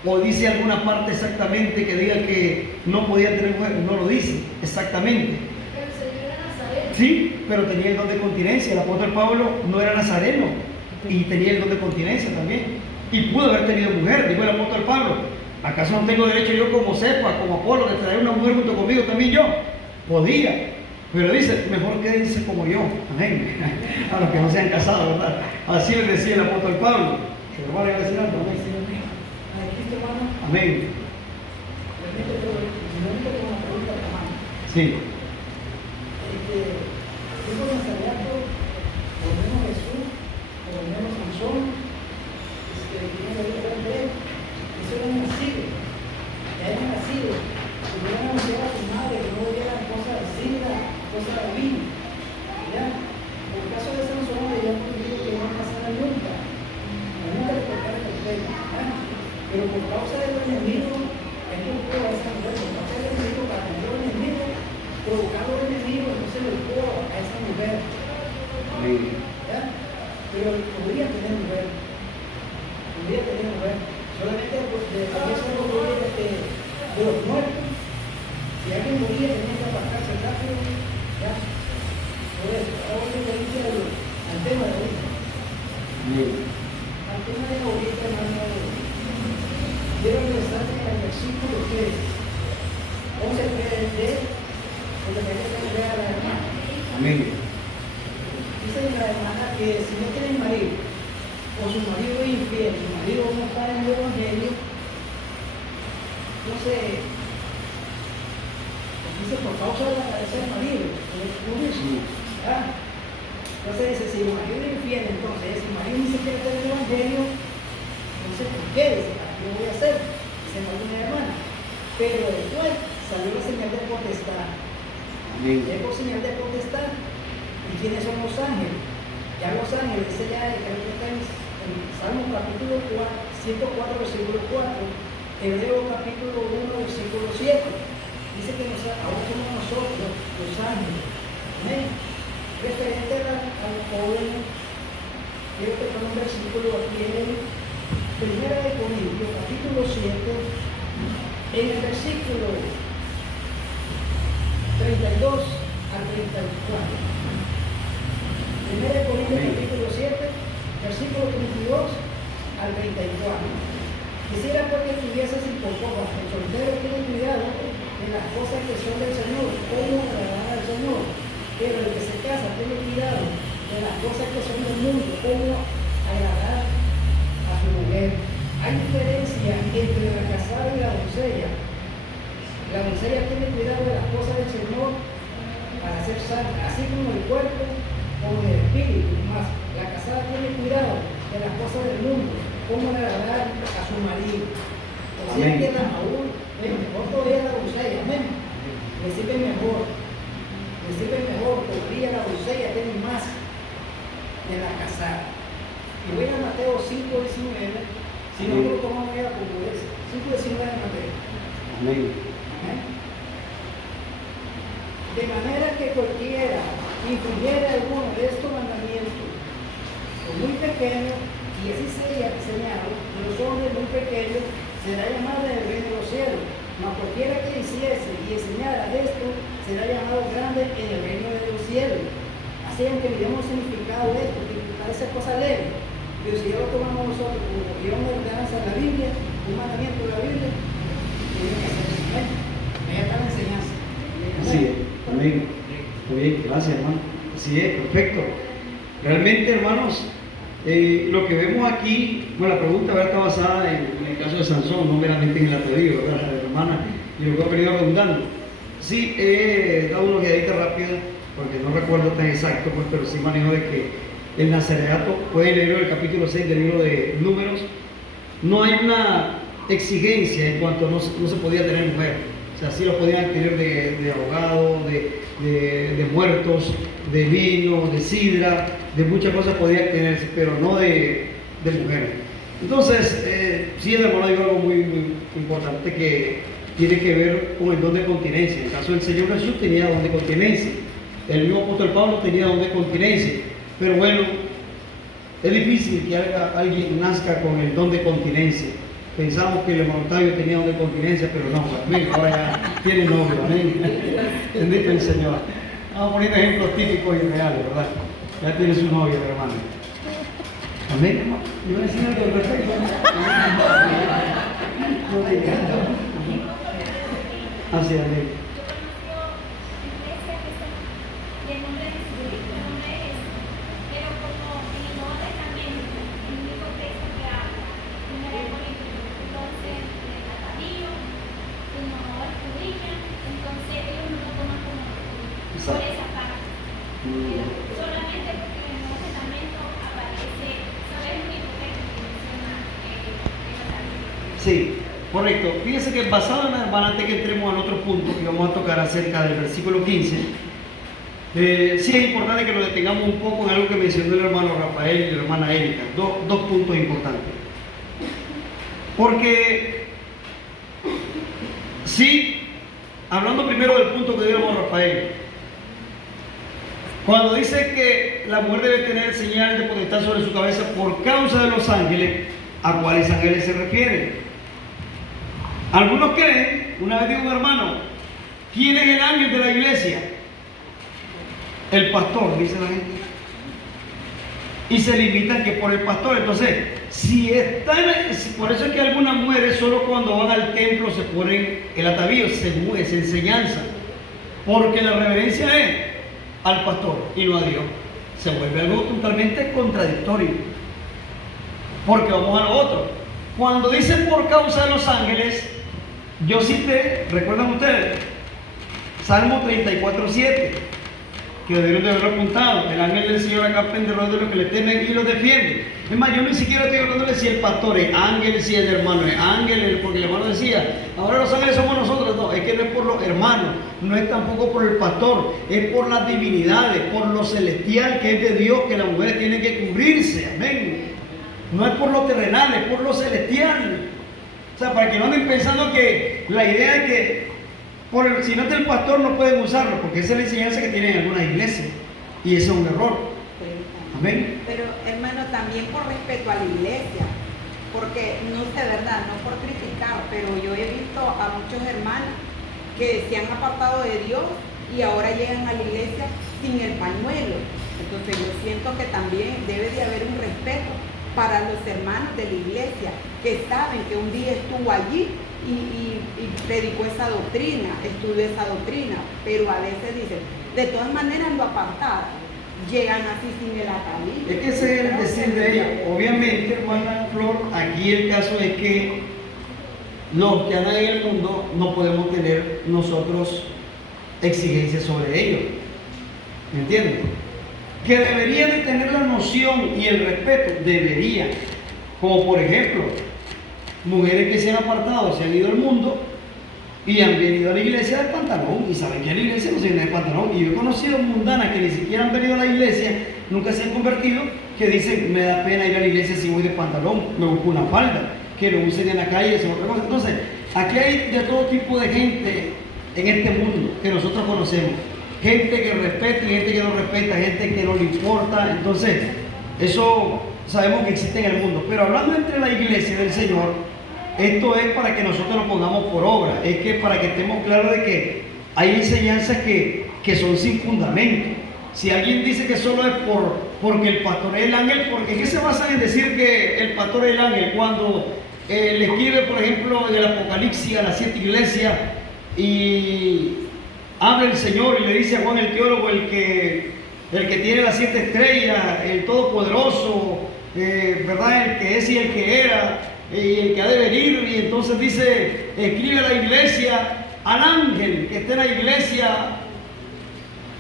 o dice alguna parte exactamente que diga que no podía tener mujer, no lo dice exactamente. Pero el Señor era nazareno. Sí, pero tenía el don de continencia. El apóstol Pablo no era nazareno y tenía el don de continencia también, y pudo haber tenido mujer. Dijo el apóstol Pablo, ¿acaso no tengo derecho yo como Cefa, como Apolo, de traer una mujer junto conmigo? También yo podía, pero dice, mejor quédense como yo. Amén. A los que no se han casado, ¿verdad? Así le decía el apóstol Pablo. ¿Se lo van a decir algo? Amén. Sí. Dijo Nazareato, por lo menos Jesús, por lo menos Sansón, tiene la vida de él, eso era nacido, ya era nacido, que no iban a anunciar a su madre, que no hubieran cosas de sidra, cosas de vino, ¿ya? Por el caso de Sansón, le habían prohibido que no pasara nunca le cortaran el pelo, ¿ya? Pero por causa del enemigo, él no pudo a esa mujer, por causa del enemigo, para que el enemigo, provocando el enemigo, entonces le pudo a esa mujer. ¿Ya? Pero podría tener mujer. Solamente eso no podría de los muertos. Si alguien moría, tenía que apartarse rápido. ¿Ya? Por eso, ahora voy a ir al tema de hoy. Al tema de ahorita, hermano. Quiero empezar en el versículo 3. Vamos a leer porque me dejan leer a la hermana. Amén. Dice la hermana que si no tienen marido, o su marido es infiel, su marido no está en el evangelio, entonces, dice por causa de la cabeza del marido, ¿ah? Entonces dice, si el marido es infiel, entonces, si el marido ni se quiere tener el evangelio, entonces, ¿por qué? Dice, ¿qué voy a hacer? Dice alguna hermana. Pero después salió la señal de potestad. Llegó señal de potestad. ¿Y quiénes son los ángeles? Ya los ángeles, dice ya, creo que está en Salmo capítulo 104, versículo 4, Hebreo capítulo 1, versículo 7. Dice que ahora somos nosotros, los ángeles. Amén. Referente al joven quiero que tome un versículo aquí en 1 de Corintios, capítulo 7, en el versículo 32 al 34. 1 de Corintios, capítulo 7, versículo 32 al 34. Quisiera porque estuvieses sin poco, el soltero tiene cuidado de las cosas que son del Señor, cómo agradar al Señor, pero el que se casa tiene cuidado de las cosas que son del mundo, cómo agradar a su mujer. Hay diferencia entre la casada y la doncella. La doncella tiene cuidado de las cosas del Señor para ser santa, así como el cuerpo, como el espíritu. Más la casada tiene cuidado de las cosas del mundo, cómo agradar a su marido. O sea que aún es mejor todavía la doncella, amén. Le sirve mejor, todavía la doncella tiene más de la casada. Y voy a Mateo 5:19, si no lo tomamos ya como es, 5:19 de Mateo. Amén. De manera que cualquiera infringiera alguno de estos mandamientos, o muy pequeño, y así sería señalado, de los hombres muy pequeños, será llamado en el reino de los cielos. Mas cualquiera que hiciese y enseñara esto, será llamado grande en el reino de los cielos. Así aunque le demos significado de esto, que parece cosa leve, pero si ya lo tomamos nosotros como una ordenanza de la Biblia, un mandamiento de la Biblia, tiene que ser eso. Ahí está la enseñanza. Así es, amén. Muy bien, gracias, hermano. Así es, perfecto. Realmente, hermanos, lo que vemos aquí, bueno, la pregunta está basada en el caso de Sansón, no meramente en el atrevido, ¿verdad? La hermana, y lo que ha venido redundando. Sí, he dado una ojeadita rápida, porque no recuerdo tan exacto, pues, pero sí manejo de que el nazareato, pueden leer el capítulo 6 del libro de Números, no hay una exigencia en cuanto no se podía tener mujer. O sea, sí lo podían adquirir de ahogado, de muertos, de vino, de sidra, de muchas cosas podían tenerse, pero no de mujeres. Entonces, sí, el hermano dijo algo muy importante que tiene que ver con el don de continencia. En el caso del Señor Jesús tenía don de continencia. El mismo apóstol Pablo tenía don de continencia. Pero bueno, es difícil que alguien nazca con el don de continencia. Pensamos que el hermano Octavio tenía don de continencia, pero no, amén, ahora ya tiene novio, amén. Bendito el Señor. Vamos poniendo ejemplos típicos y reales, ¿verdad? Ya tiene su novio, hermano. Amén, hermano. Yo voy a decir algo perfecto. Así es, amén. Sí, correcto. Fíjense que basado en la hermana, antes que entremos al otro punto que vamos a tocar acerca del versículo 15, sí es importante que nos detengamos un poco en algo que mencionó el hermano Rafael y la hermana Erika. Dos puntos importantes. Porque, sí, hablando primero del punto que dio el hermano Rafael, cuando dice que la mujer debe tener señal de potestad sobre su cabeza por causa de los ángeles, ¿a cuáles ángeles se refiere? Algunos creen, una vez dijo un hermano, ¿quién es el ángel de la iglesia? El pastor, dice la gente. Y se limitan que por el pastor. Entonces, si están, por eso es que algunas mujeres solo cuando van al templo se ponen el atavío, es enseñanza. Porque la reverencia es al pastor y no a Dios. Se vuelve algo totalmente contradictorio. Porque vamos a lo otro. Cuando dice por causa de los ángeles, yo cité, ¿recuerdan ustedes? Salmo 34:7, que debieron de haberlo apuntado. El ángel del Señor acampa en derredor de los que le temen y los defiende. Es más, yo ni siquiera estoy hablando de si el pastor es ángel, si el hermano es ángel, porque el hermano decía, ahora los ángeles somos nosotros. No, es que no es por los hermanos, no es tampoco por el pastor, es por las divinidades, por lo celestial que es de Dios, que la mujer tiene que cubrirse. Amén. No es por lo terrenal, es por lo celestial. O sea, para que no anden pensando que la idea es que si no es del pastor no pueden usarlo, porque esa es la enseñanza que tienen algunas iglesias. Y eso es un error. Amén. Pero hermano, también por respeto a la iglesia, porque no sé, verdad, no por criticar, pero yo he visto a muchos hermanos que se han apartado de Dios y ahora llegan a la iglesia sin el pañuelo. Entonces yo siento que también debe de haber un respeto para los hermanos de la iglesia que saben que un día estuvo allí y predicó esa doctrina, estudió esa doctrina, pero a veces dicen, de todas maneras lo apartaron, llegan así sin el atavío. Es que ese es el decir de ella. Obviamente, hermana Flor, aquí el caso es que los que andan en el mundo no podemos tener nosotros exigencias sobre ellos. ¿Me entiendes? Que deberían de tener la noción y el respeto, deberían. Como por ejemplo, mujeres que se han apartado, se han ido al mundo y han venido a la iglesia de pantalón y saben que a la iglesia no se viene de pantalón. Y yo he conocido mundanas que ni siquiera han venido a la iglesia, nunca se han convertido, que dicen, me da pena ir a la iglesia si voy de pantalón, me busco una falda, que lo usen en la calle, es otra cosa. Entonces, aquí hay de todo tipo de gente en este mundo que nosotros conocemos. Gente que respeta y gente que no respeta, gente que no le importa. Entonces, eso sabemos que existe en el mundo. Pero hablando entre la iglesia del Señor, esto es para que nosotros lo pongamos por obra. Es que para que estemos claros de que hay enseñanzas que son sin fundamento. Si alguien dice que solo es porque el pastor es el ángel, ¿en qué se basan en decir que el pastor es el ángel? Cuando le escribe, por ejemplo, en el Apocalipsis a las 7 iglesias y habla el Señor y le dice a Juan el teólogo, el que tiene las 7 estrellas, el todopoderoso, ¿verdad? El que es y el que era, y el que ha de venir, y entonces dice, escribe a la iglesia, al ángel que está en la iglesia,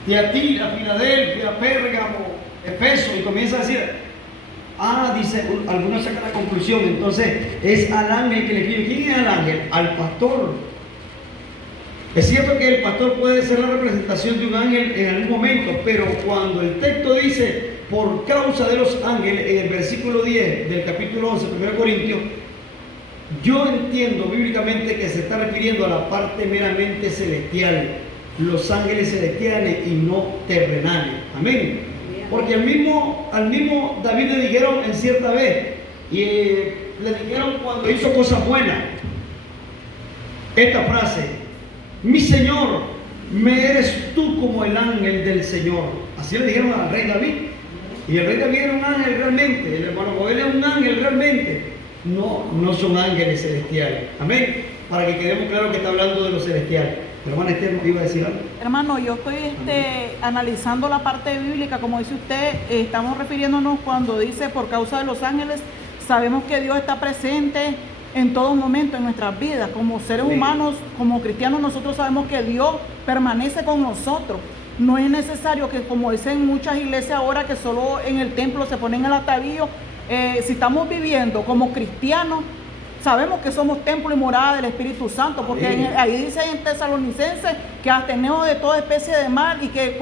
Tiatira, Filadelfia, Pérgamo, Efeso, y comienza a decir, dice, algunos sacan la conclusión, entonces es al ángel que le escribe. ¿Quién es el ángel? Al pastor. Es cierto que el pastor puede ser la representación de un ángel en algún momento, pero cuando el texto dice por causa de los ángeles, en el versículo 10 del capítulo 11, 1 Corintios, yo entiendo bíblicamente que se está refiriendo a la parte meramente celestial, los ángeles celestiales y no terrenales. Amén. Porque al mismo David le dijeron en cierta vez, y le dijeron cuando hizo cosas buenas, esta frase: mi Señor, me eres tú como el ángel del Señor. Así le dijeron al rey David. Y el rey David era un ángel realmente. El hermano Joel es un ángel realmente. No son ángeles celestiales. Amén. Para que quedemos claros que está hablando de lo celestial. Pero hermano Esther, ¿nos iba a decir algo? Hermano, yo estoy analizando la parte bíblica, como dice usted, estamos refiriéndonos cuando dice por causa de los ángeles. Sabemos que Dios está presente en todo momento en nuestras vidas. Como seres humanos, como cristianos, nosotros sabemos que Dios permanece con nosotros. No es necesario que, como dicen muchas iglesias ahora, que solo en el templo se ponen el atavío. Si estamos viviendo como cristianos, sabemos que somos templo y morada del Espíritu Santo, porque ahí dice en Tesalonicenses que abstenemos de toda especie de mal y que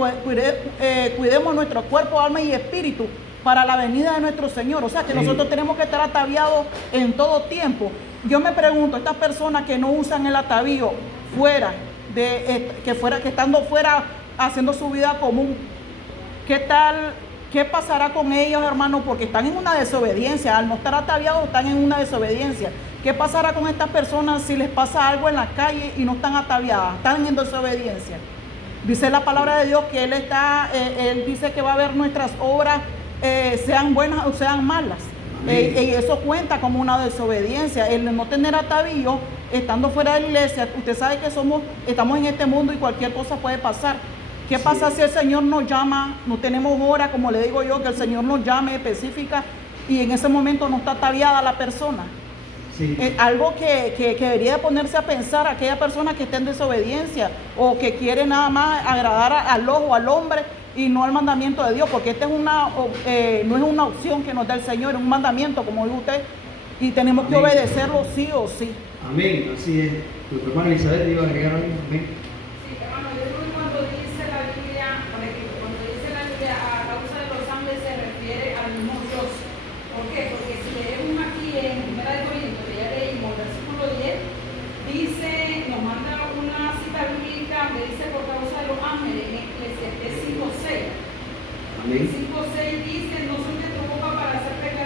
cuidemos nuestro cuerpo, alma y espíritu para la venida de nuestro Señor. O sea que nosotros tenemos que estar ataviados en todo tiempo. Yo me pregunto, estas personas que no usan el atavío que estando fuera haciendo su vida común, ¿qué pasará con ellos, hermanos? Porque están en una desobediencia. Al no estar ataviados, están en una desobediencia. ¿Qué pasará con estas personas si les pasa algo en la calle y no están ataviadas? Están en desobediencia. Dice la palabra de Dios que Él dice que va a ver nuestras obras, sean buenas o sean malas. Y eso cuenta como una desobediencia. El no tener atavío, estando fuera de la iglesia, usted sabe que estamos en este mundo y cualquier cosa puede pasar. ¿Qué pasa si el Señor nos llama? No tenemos hora, como le digo yo, que el Señor nos llame específica y en ese momento no está ataviada la persona. Es algo que debería de ponerse a pensar aquella persona que está en desobediencia o que quiere nada más agradar al ojo, al hombre y no al mandamiento de Dios, porque esta no es una opción que nos da el Señor, es un mandamiento, como dijo usted, y tenemos que obedecerlo sí o sí. Amén, así es. Tu hermana Elizabeth iba a agregar algo. Amén. Hermano, yo creo que cuando dice la Biblia, a causa de los ángeles se refiere al mismo Dios. ¿Por qué? Porque si leemos aquí en 1 Corintios, que ya leímos, versículo 10, dice, nos manda una cita bíblica que dice por causa de los ángeles, en Eclesiastés 5:6. 5:6 dice, no soy de tu boca para hacer pecado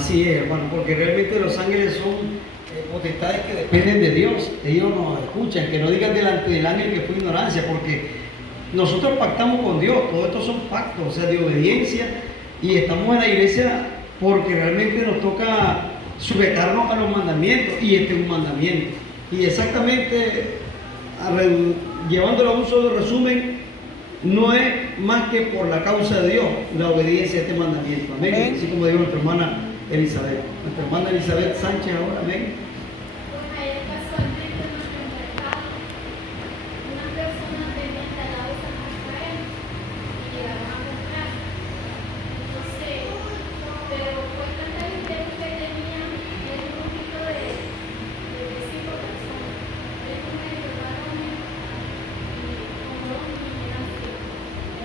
Así es, hermano, porque realmente los ángeles son potestades que dependen de Dios. Ellos nos escuchan, que no digan delante del ángel que fue ignorancia, porque nosotros pactamos con Dios, todos estos son pactos, o sea, de obediencia, y estamos en la iglesia porque realmente nos toca sujetarnos a los mandamientos, y este es un mandamiento. Y exactamente, llevándolo a un solo resumen, no es más que por la causa de Dios la obediencia a este mandamiento. Amén. Amén. Así como dijo nuestra hermana Elizabeth. Nuestra hermana Elizabeth Sánchez ahora, amén. Casualmente nos mercado, una persona tenía instalado San Rafael y llegaron a comprar. Entonces, pero fue tanta gente que tenían el grupito de 5 personas. Estos me llevaron y como 2 niños eran 5.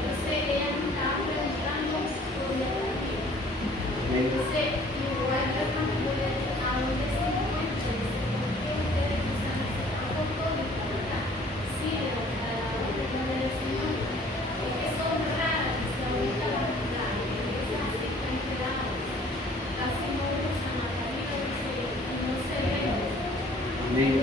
Entonces, ella nos estaba preguntando por la vida. Entonces, igual yo tampoco le a dónde se encuentra. Amén.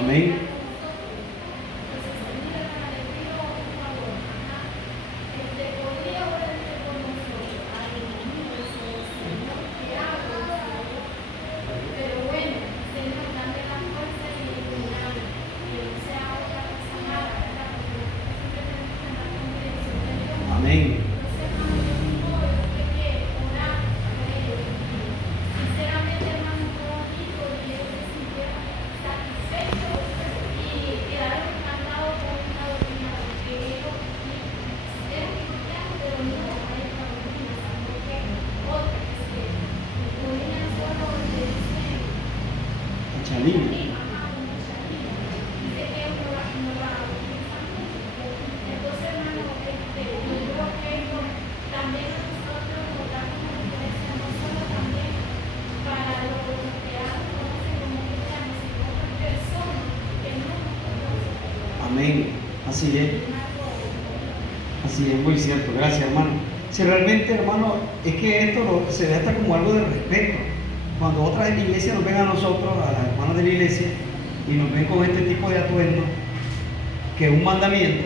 Amén. Amén. Chalín. Amén. Así es. Así es, muy cierto. Gracias, hermano. Si realmente, hermano, es que esto se ve hasta como algo de respeto. Cuando otras iglesias nos ven a nosotros, a las hermanas de la iglesia, y nos ven con este tipo de atuendo, que es un mandamiento,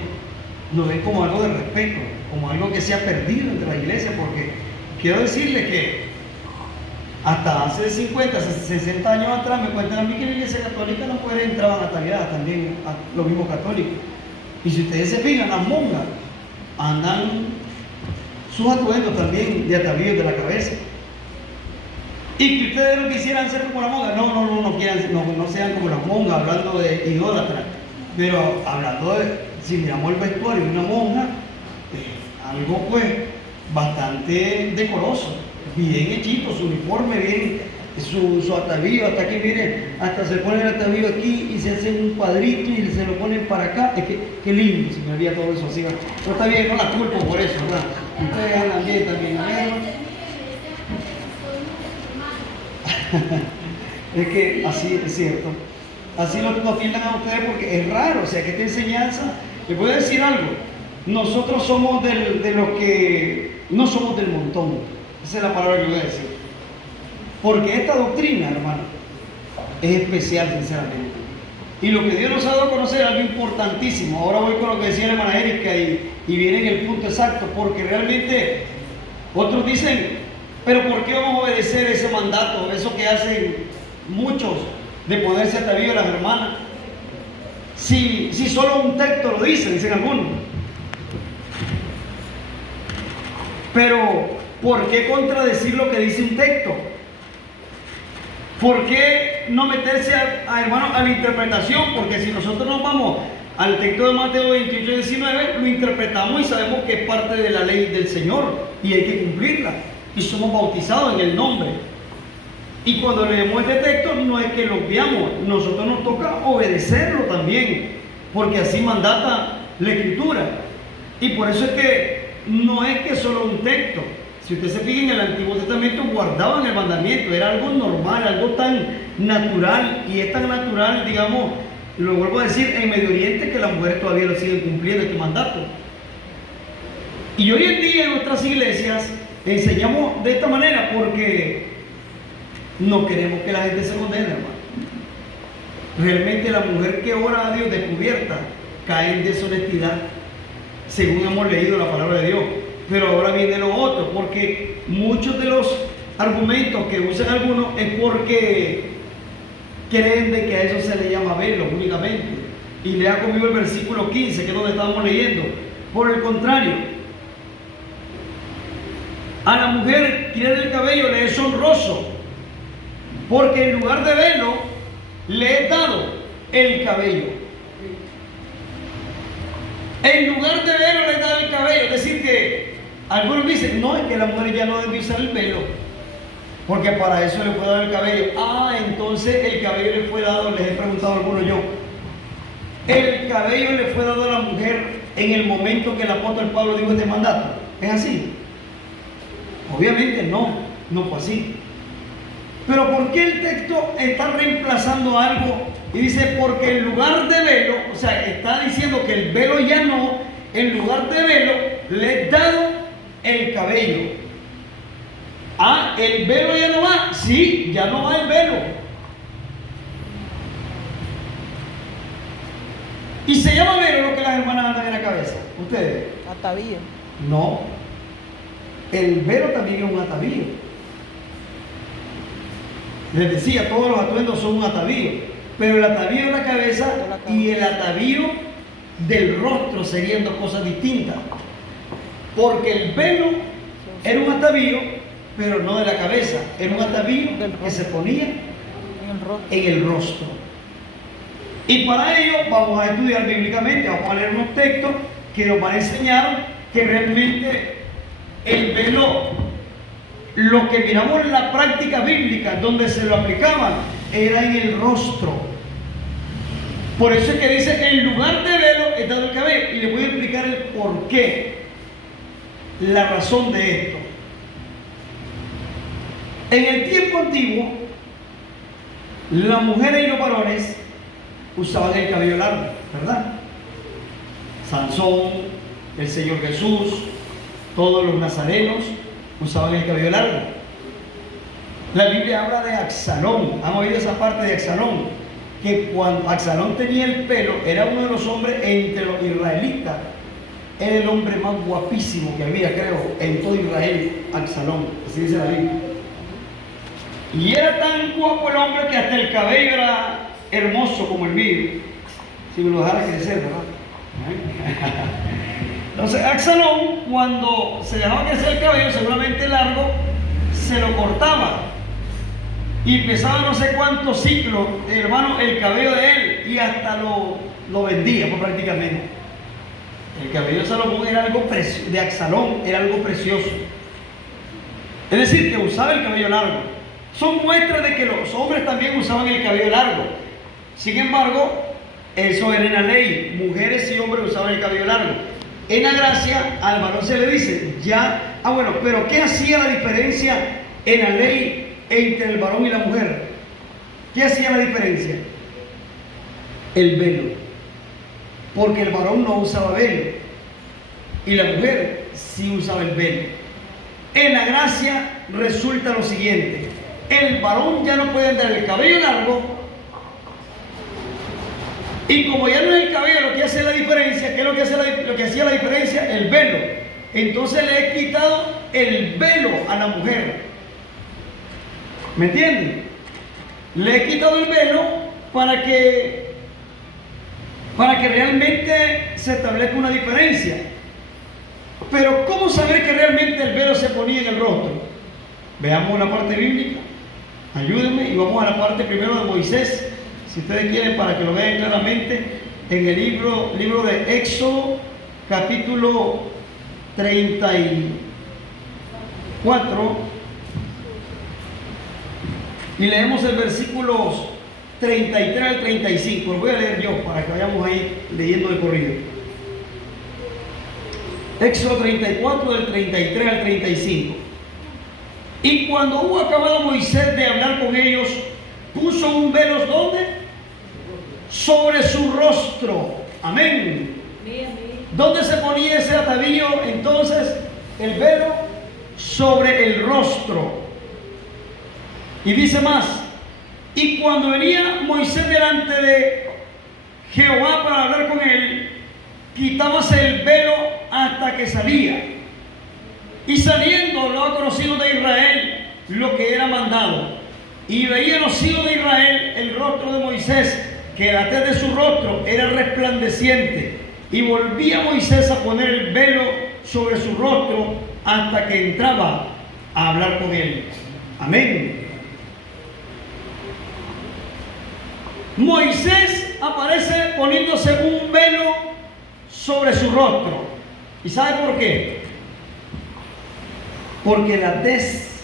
nos ven como algo de respeto, como algo que se ha perdido entre la iglesia, porque quiero decirles que hasta hace 50, 60 años atrás me cuentan a mí que la iglesia católica no puede entrar a ataviadas, también a los mismos católicos. Y si ustedes se fijan, las monjas andan sus atuendos también de atavíos de la cabeza. Y que ustedes no quisieran ser como la monja, no sean como las monjas, hablando de idólatras, pero hablando de, si miramos el vestuario de una monja, algo pues bastante decoroso, bien hechito, su uniforme, bien, su atavío, hasta que miren, hasta se pone el atavío aquí y se hace un cuadrito y se lo ponen para acá, es que qué lindo, si me haría todo eso así, pero está bien, no la culpo por eso, ¿verdad? Ustedes andan bien también, ¿no? Es que así es cierto, así lo tiendan a ustedes porque es raro, o sea que esta enseñanza, les voy a decir algo, nosotros somos de los que no somos del montón, esa es la palabra que voy a decir, porque esta doctrina, hermano, es especial sinceramente, y lo que Dios nos ha dado a conocer es algo importantísimo. Ahora voy con lo que decía la hermana Erika y viene en el punto exacto, porque realmente otros dicen, pero ¿por qué vamos a obedecer ese mandato? Eso que hacen muchos de ponerse atavío a las hermanas. Si solo un texto lo dice, dicen algunos. Pero ¿por qué contradecir lo que dice un texto? ¿Por qué no meterse hermano, a la interpretación? Porque si nosotros nos vamos al texto de Mateo 28, 19, lo interpretamos y sabemos que es parte de la ley del Señor y hay que cumplirla. Y somos bautizados en el nombre. Y cuando leemos este texto no es que lo obviamos, nosotros nos toca obedecerlo también, porque así mandata la Escritura. Y por eso es que no es que solo un texto. Si usted se fija en el Antiguo Testamento, guardaban el mandamiento, era algo normal, algo tan natural, y es tan natural, digamos, lo vuelvo a decir, en Medio Oriente, que las mujeres todavía lo siguen cumpliendo este mandato. Y hoy en día en nuestras iglesias enseñamos de esta manera porque no queremos que la gente se condene, hermano. Realmente la mujer que ora a Dios descubierta cae en deshonestidad, según hemos leído la palabra de Dios. Pero ahora viene lo otro, porque muchos de los argumentos que usan algunos es porque creen de que a eso se le llama velo únicamente. Y lea conmigo el versículo 15, que es donde estábamos leyendo. Por el contrario, a la mujer tirar el cabello le es honroso, porque en lugar de velo le he dado el cabello. En lugar de velo le he dado el cabello. Es decir que algunos dicen, no, es que la mujer ya no debe usar el velo, porque para eso le fue dado el cabello. Ah, entonces el cabello le fue dado, les he preguntado a algunos yo, el cabello le fue dado a la mujer en el momento que el apóstol Pablo dijo este mandato. ¿Es así? Obviamente no fue así. Pero ¿por qué el texto está reemplazando algo? Y dice, porque en lugar de velo, o sea, está diciendo que el velo ya no, en lugar de velo, le he dado el cabello. Ah, ¿el velo ya no va? Sí, ya no va el velo. Y se llama velo lo que las hermanas andan en la cabeza. ¿Ustedes? Atavío. No. El velo también es un atavío. Les decía, todos los atuendos son un atavío. Pero el atavío de la cabeza y el atavío del rostro serían dos cosas distintas. Porque el velo era un atavío, pero no de la cabeza. Era un atavío que se ponía en el rostro. Y para ello vamos a estudiar bíblicamente, vamos a leer unos textos que nos van a enseñar que realmente el velo, lo que miramos en la práctica bíblica, donde se lo aplicaban, era en el rostro. Por eso es que dice, en lugar de velo he dado el cabello. Y les voy a explicar el por qué, la razón de esto. En el tiempo antiguo, las mujeres y los varones usaban el cabello largo, ¿verdad? Sansón, el Señor Jesús, todos los nazarenos usaban el cabello largo. La Biblia habla de Absalón. ¿Han oído esa parte de Absalón? Que cuando Absalón tenía el pelo, era uno de los hombres entre los israelitas. Era el hombre más guapísimo que había, creo, en todo Israel, Absalón. Así dice la Biblia. Y era tan guapo el hombre que hasta el cabello era hermoso como el mío, si me lo dejara crecer, ¿verdad? Entonces Absalón, cuando se dejaba crecer el cabello, seguramente largo, se lo cortaba y pesaba no sé cuántos ciclos, hermano, el cabello de él, y hasta lo vendía, pues, prácticamente. El cabello de Salomón era algo de Absalón, era algo precioso. Es decir, que usaba el cabello largo. Son muestras de que los hombres también usaban el cabello largo. Sin embargo, eso era en la ley. Mujeres y hombres usaban el cabello largo. En la gracia, al varón se le dice, ya, bueno, pero ¿qué hacía la diferencia en la ley entre el varón y la mujer? ¿Qué hacía la diferencia? El velo. Porque el varón no usaba velo y la mujer sí usaba el velo. En la gracia resulta lo siguiente: el varón ya no puede andar el cabello largo, y como ya no es el cabello lo que hace la diferencia, ¿qué es lo que hacía la diferencia? El velo. Entonces le he quitado el velo a la mujer. ¿Me entienden? Le he quitado el velo para que realmente se establezca una diferencia. Pero ¿cómo saber que realmente el velo se ponía en el rostro? Veamos la parte bíblica. Ayúdenme y vamos a la parte primero de Moisés, si ustedes quieren, para que lo vean claramente. en el libro de Éxodo, capítulo 34, y leemos el versículos 33 al 35. Lo voy a leer yo para que vayamos ahí leyendo de corrido. Éxodo 34, del 33 al 35. Y cuando hubo acabado Moisés de hablar con ellos, puso un velo, ¿dónde? Sobre su rostro. Amén. ¿Dónde se ponía ese atavío? Entonces, el velo sobre el rostro. Y dice más: y cuando venía Moisés delante de Jehová para hablar con él, quitábase el velo hasta que salía. Y saliendo lo ha conocido de Israel lo que era mandado. Y veían los hijos de Israel el rostro de Moisés, que la tez de su rostro era resplandeciente. Y volvía Moisés a poner el velo sobre su rostro hasta que entraba a hablar con él. Amén. Moisés aparece poniéndose un velo sobre su rostro. ¿Y sabe por qué? Porque la tez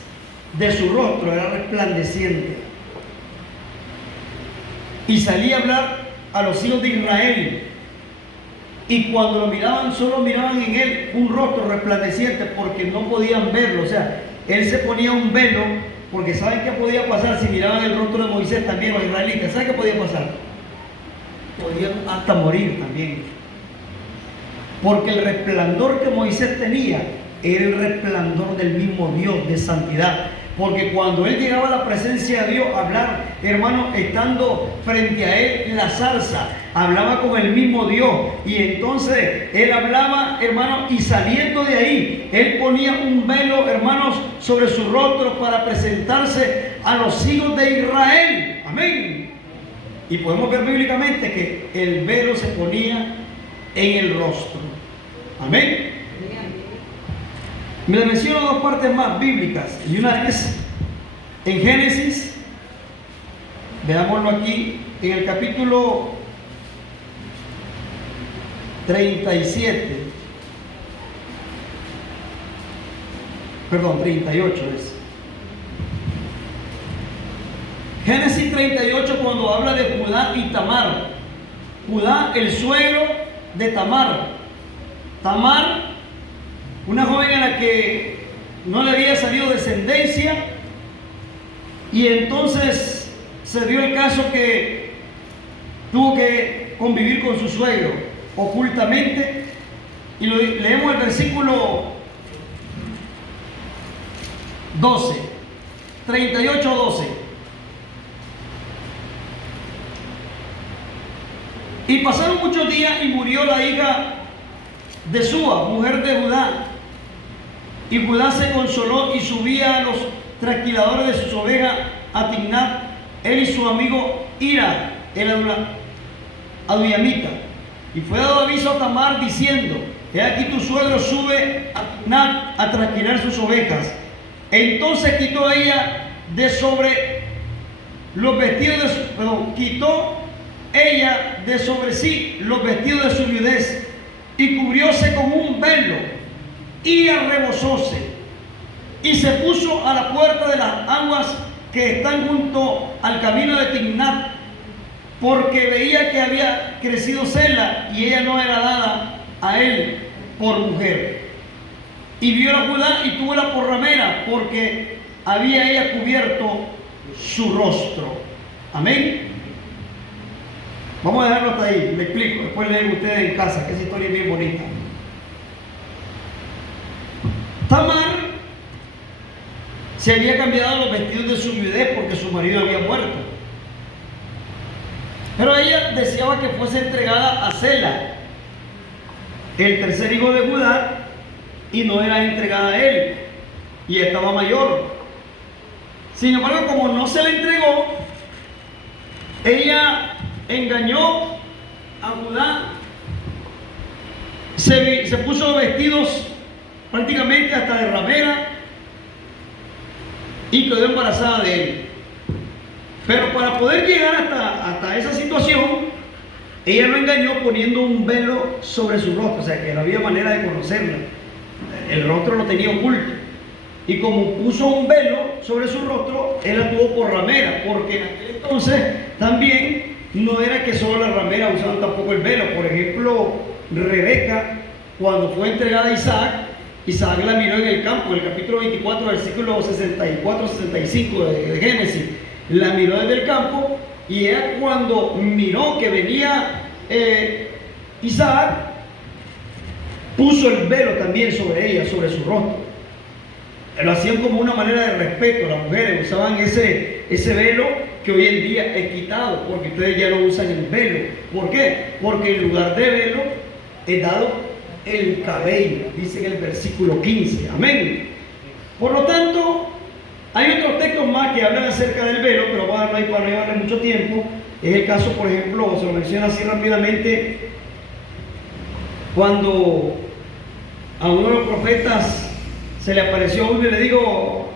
de su rostro era resplandeciente. Y salía a hablar a los hijos de Israel. Y cuando lo miraban, solo miraban en él un rostro resplandeciente, porque no podían verlo. O sea, él se ponía un velo, porque ¿saben qué podía pasar si miraban el rostro de Moisés también los israelitas? ¿Saben qué podía pasar? Podían hasta morir también. Porque el resplandor que Moisés tenía era el resplandor del mismo Dios de santidad. Porque cuando él llegaba a la presencia de Dios a hablar, hermano, estando frente a él la zarza, hablaba con el mismo Dios. Y entonces él hablaba, hermano, y saliendo de ahí, él ponía un velo, hermanos, sobre su rostro para presentarse a los hijos de Israel. Amén. Y podemos ver bíblicamente que el velo se ponía en el rostro. Amén. Me menciono dos partes más bíblicas, y una es en Génesis, veámoslo aquí, en el capítulo 38 es. Génesis 38, cuando habla de Judá y Tamar. Judá, el suegro de Tamar. Tamar, una joven a la que no le había salido descendencia, y entonces se dio el caso que tuvo que convivir con su suegro ocultamente. Y leemos el versículo 12, 38:12. Y pasaron muchos días y murió la hija de Súa, mujer de Judá. Y Judá se consoló y subía a los trasquiladores de sus ovejas a Timnat, él y su amigo Hira, el Adulamita. Y fue dado aviso a Tamar diciendo: he aquí tu suegro sube a Timnat a trasquilar sus ovejas. Entonces quitó ella de sobre los vestidos de su, quitó ella de sobre sí los vestidos de su viudez y cubrióse con un velo y arrebozóse y se puso a la puerta de las aguas que están junto al camino de Timnat, porque veía que había crecido Sela y ella no era dada a él por mujer. Y vio a Judá y tuvola por ramera, porque había ella cubierto su rostro. Amén. Vamos a dejarlo hasta ahí, le explico, después leen ustedes en casa, que esa historia es bien bonita. Tamar se había cambiado los vestidos de su viudez porque su marido había muerto. Pero ella deseaba que fuese entregada a Sela, el tercer hijo de Judá, y no era entregada a él, y estaba mayor. Sin embargo, como no se le entregó, ella engañó a Judá, se puso vestidos prácticamente hasta de ramera y quedó embarazada de él. Pero para poder llegar hasta esa situación, ella lo engañó poniendo un velo sobre su rostro, o sea que no había manera de conocerla. El rostro lo tenía oculto. Y como puso un velo sobre su rostro, él la tuvo por ramera, porque en aquel entonces también no era que solo las rameras usaban tampoco el velo. Por ejemplo, Rebeca, cuando fue entregada a Isaac, Isaac la miró en el campo, en el capítulo 24, versículo 64-65 de Génesis. La miró desde el campo, y ella, cuando miró que venía Isaac, puso el velo también sobre ella, sobre su rostro. Lo hacían como una manera de respeto. Las mujeres usaban ese velo que hoy en día es quitado, porque ustedes ya no usan el velo. ¿Por qué? Porque en lugar de velo es dado el cabello, dice en el versículo 15. Amén. Por lo tanto, hay otros textos más que hablan acerca del velo, pero vamos a darlo ahí para no llevarle mucho tiempo. Es el caso, por ejemplo, se lo menciona así rápidamente, cuando a uno de los profetas se le apareció uno y le digo,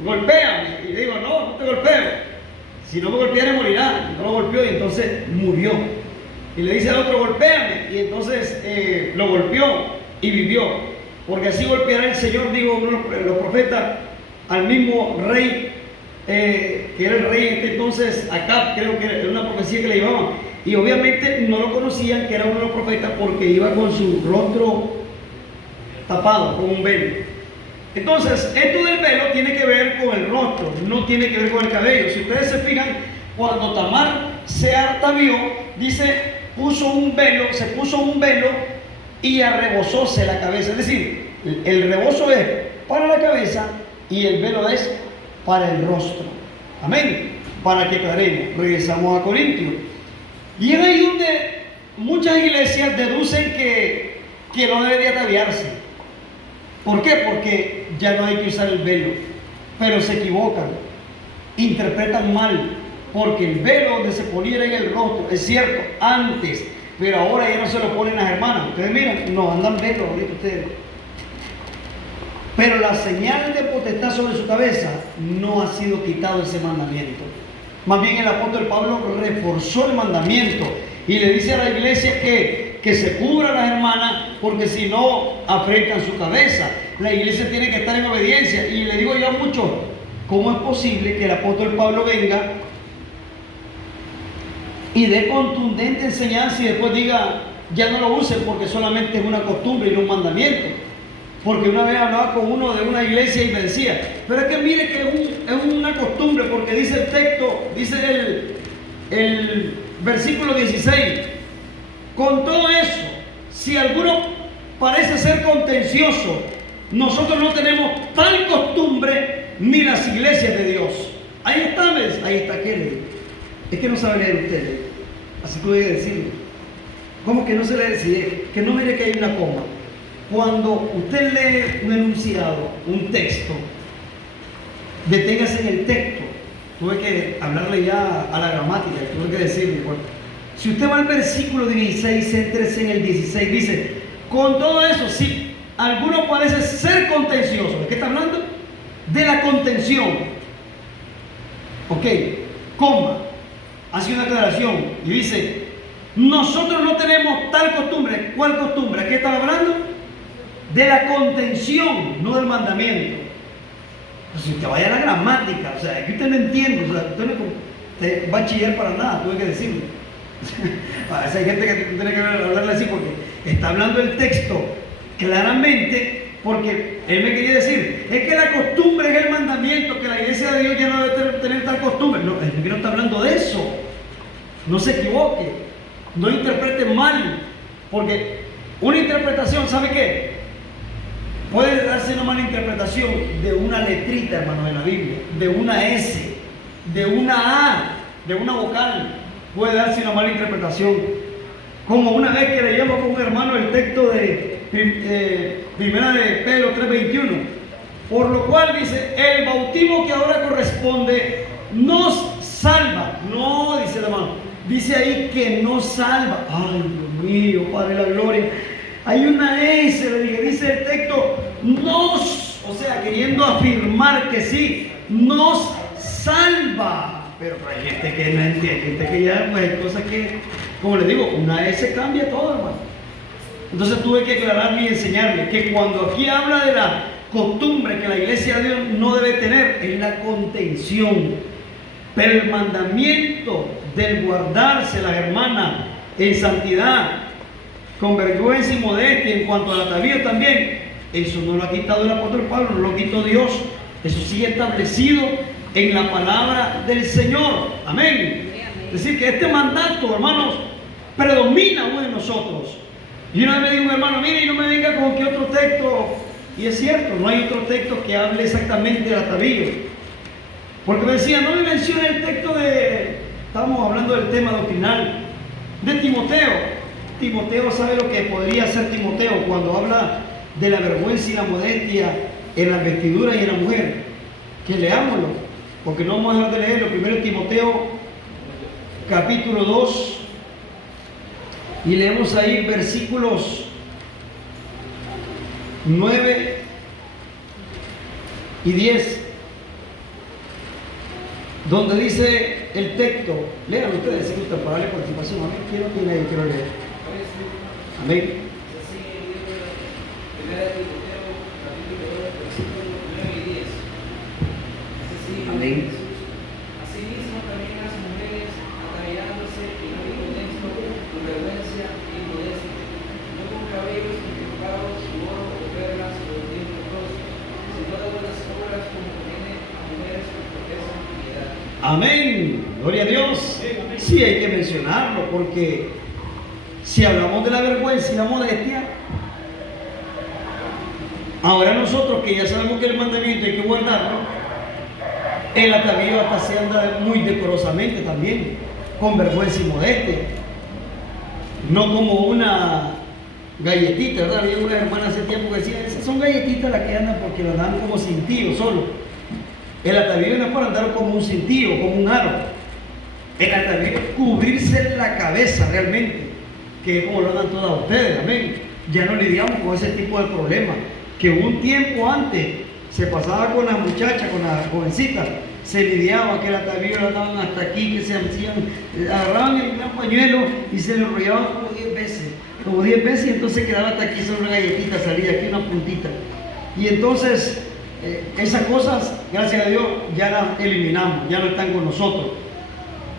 golpéame. Y le digo, no te golpeo. Si no me golpeas, morirá. No lo golpeó y entonces murió. Y le dice al otro, golpéame. Y entonces lo golpeó y vivió. Porque así golpeará el Señor, digo uno de los profetas, al mismo rey, que era el rey en este entonces, Acab, creo que era una profecía que le llevaban. Y obviamente no lo conocían que era uno de los profetas, porque iba con su rostro tapado, con un velo. Entonces, esto del velo tiene que ver con el rostro, no tiene que ver con el cabello. Si ustedes se fijan, cuando Tamar se atavió, dice, se puso un velo y arrebozóse la cabeza. Es decir, el rebozo es para la cabeza y el velo es para el rostro. Amén. Para que aclaremos. Regresamos a Corintios. Y es ahí donde muchas iglesias deducen que no debe de ataviarse. ¿Por qué? Porque ya no hay que usar el velo. Pero se equivocan, interpretan mal, porque el velo donde se ponía en el rostro, es cierto, antes, pero ahora ya no se lo ponen las hermanas. Ustedes miran, no andan velo ahorita ustedes. Pero la señal de potestad sobre su cabeza no ha sido quitado ese mandamiento. Más bien el apóstol Pablo reforzó el mandamiento y le dice a la iglesia que se cubra a las hermanas, porque si no afrentan su cabeza. La iglesia tiene que estar en obediencia. Y le digo yo a muchos, ¿cómo es posible que el apóstol Pablo venga y dé contundente enseñanza y después diga, ya no lo usen porque solamente es una costumbre y no un mandamiento? Porque una vez hablaba con uno de una iglesia y me decía, pero es que mire que es una costumbre, porque dice el texto, dice el versículo 16, con todo eso, si alguno parece ser contencioso, nosotros no tenemos tal costumbre ni las iglesias de Dios. Ahí está, ¿ves? Ahí está, ¿qué le digo? Es que no sabe leer ustedes, así que voy a decirlo. ¿Cómo que no se lee? Si que no mire que hay una coma. Cuando usted lee un enunciado, un texto, deténgase en el texto. Tuve que hablarle ya a la gramática, tuve que decirle. Si usted va al versículo 16, céntrese en el 16, dice, con todo eso, sí, alguno parece ser contencioso. ¿De qué está hablando? De la contención. Ok, coma, hace una aclaración y dice, nosotros no tenemos tal costumbre. ¿Cuál costumbre? ¿A qué estaba hablando? De la contención, no del mandamiento. Pues si usted vaya a la gramática, o sea, que usted no entiende, o sea, usted no va a chillar para nada, tuve que decirlo. A veces hay gente que tiene que hablarle así porque está hablando el texto claramente, porque él me quería decir, es que la costumbre es el mandamiento, que la iglesia de Dios ya no debe tener tal costumbre. No, él no está hablando de eso. No se equivoque, no interprete mal, porque una interpretación, ¿sabe qué? Puede darse una mala interpretación de una letrita, hermano, en la Biblia, de una S, de una A, de una vocal. Puede darse una mala interpretación. Como una vez que leíamos con un hermano el texto de Primera de Pedro 3:21, por lo cual dice, el bautismo que ahora corresponde nos salva. No, dice el hermano, dice ahí que nos salva. Ay, Dios mío, Padre de la gloria. Hay una S, le dije, dice el texto, nos, o sea, queriendo afirmar que sí, nos salva. pero hay gente que no entiende, hay gente que ya, pues hay cosas que, como les digo, una vez se cambia todo, hermano. Entonces tuve que aclararle y enseñarle que cuando aquí habla de la costumbre que la iglesia de Dios no debe tener, es la contención. Pero el mandamiento del guardarse las hermanas en santidad, con vergüenza y modestia en cuanto al atavío también, eso no lo ha quitado el apóstol Pablo, no lo quitó Dios. Eso sigue establecido en la palabra del Señor. Amén. Es decir, que este mandato, hermanos, predomina aún en nosotros. Y una vez me dijo un hermano, mire, y no me venga con que otro texto. Y es cierto, no hay otro texto que hable exactamente del atavío. Porque me decía, no me menciona el texto estábamos hablando del tema doctrinal, de Timoteo. Timoteo sabe lo que podría hacer Timoteo cuando habla de la vergüenza y la modestia en la vestidura y en la mujer. Que leámoslo, porque no vamos a dejar de leerlo. Primero Timoteo, capítulo 2, y leemos ahí versículos 9 y 10, donde dice el texto. Lean ustedes si gustan para darle participación. Amén. ¿Quién no tiene ahí? Quiero leer. Amén. Amén. Asimismo también las mujeres ataviándose y no inmodesto, con vergüenza y modestia, no con cabellos equivocados, su oro o perlas o dientes rostros, sino de buenas obras como conviene a mujeres que profesan piedad. Amén. Gloria a Dios. Sí, hay que mencionarlo, porque si hablamos de la vergüenza y la modestia, ahora nosotros que ya sabemos que el mandamiento hay que guardarlo, el atavío hasta se anda muy decorosamente también, con vergüenza y modestia, no como una galletita, ¿verdad? Había una hermana hace tiempo que decía, esas son galletitas las que andan porque las dan como cintillo solo. El atavío no es para andar como un cintillo, como un aro. El atavío es cubrirse la cabeza realmente, que es como lo andan todas ustedes, amén. Ya no lidiamos con ese tipo de problemas, que un tiempo antes se pasaba con las muchachas, con las jovencitas, se lidiaba que el atavío lo daban hasta aquí, que se hacían, agarraban el gran pañuelo y se lo enrollaban como 10 veces, y entonces quedaba hasta aquí solo una galletita, salía aquí una puntita. Y entonces esas cosas, gracias a Dios, ya las eliminamos, ya no están con nosotros.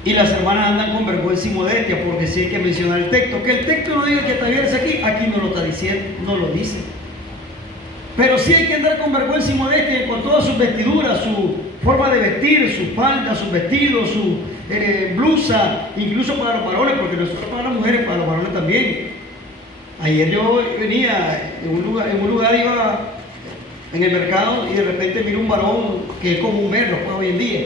Y las hermanas andan con vergüenza y modestia, porque sí hay que mencionar el texto. Que el texto no diga que ataviarse aquí no lo está diciendo, no lo dice. Pero sí hay que andar con vergüenza y modestia con todas sus vestiduras, su forma de vestir, sus faldas, sus vestidos, su blusa, incluso para los varones, porque no solo para las mujeres, para los varones también. Ayer yo venía en un lugar iba en el mercado y de repente miré un varón que es como un perro, pues hoy en día,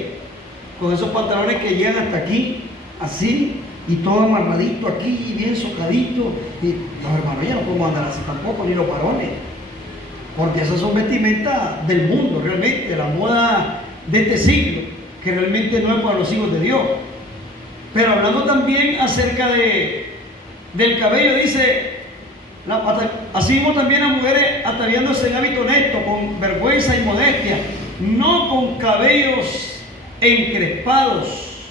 con esos pantalones que llegan hasta aquí, así, y todo amarradito aquí, bien socadito. Y los hermanos ya no podemos andar así tampoco, ni los varones. Porque esas son vestimentas del mundo, realmente, la moda de este siglo, que realmente no es para los hijos de Dios. Pero hablando también acerca del cabello, dice, así mismo también las mujeres ataviándose en hábito honesto, con vergüenza y modestia, no con cabellos encrespados.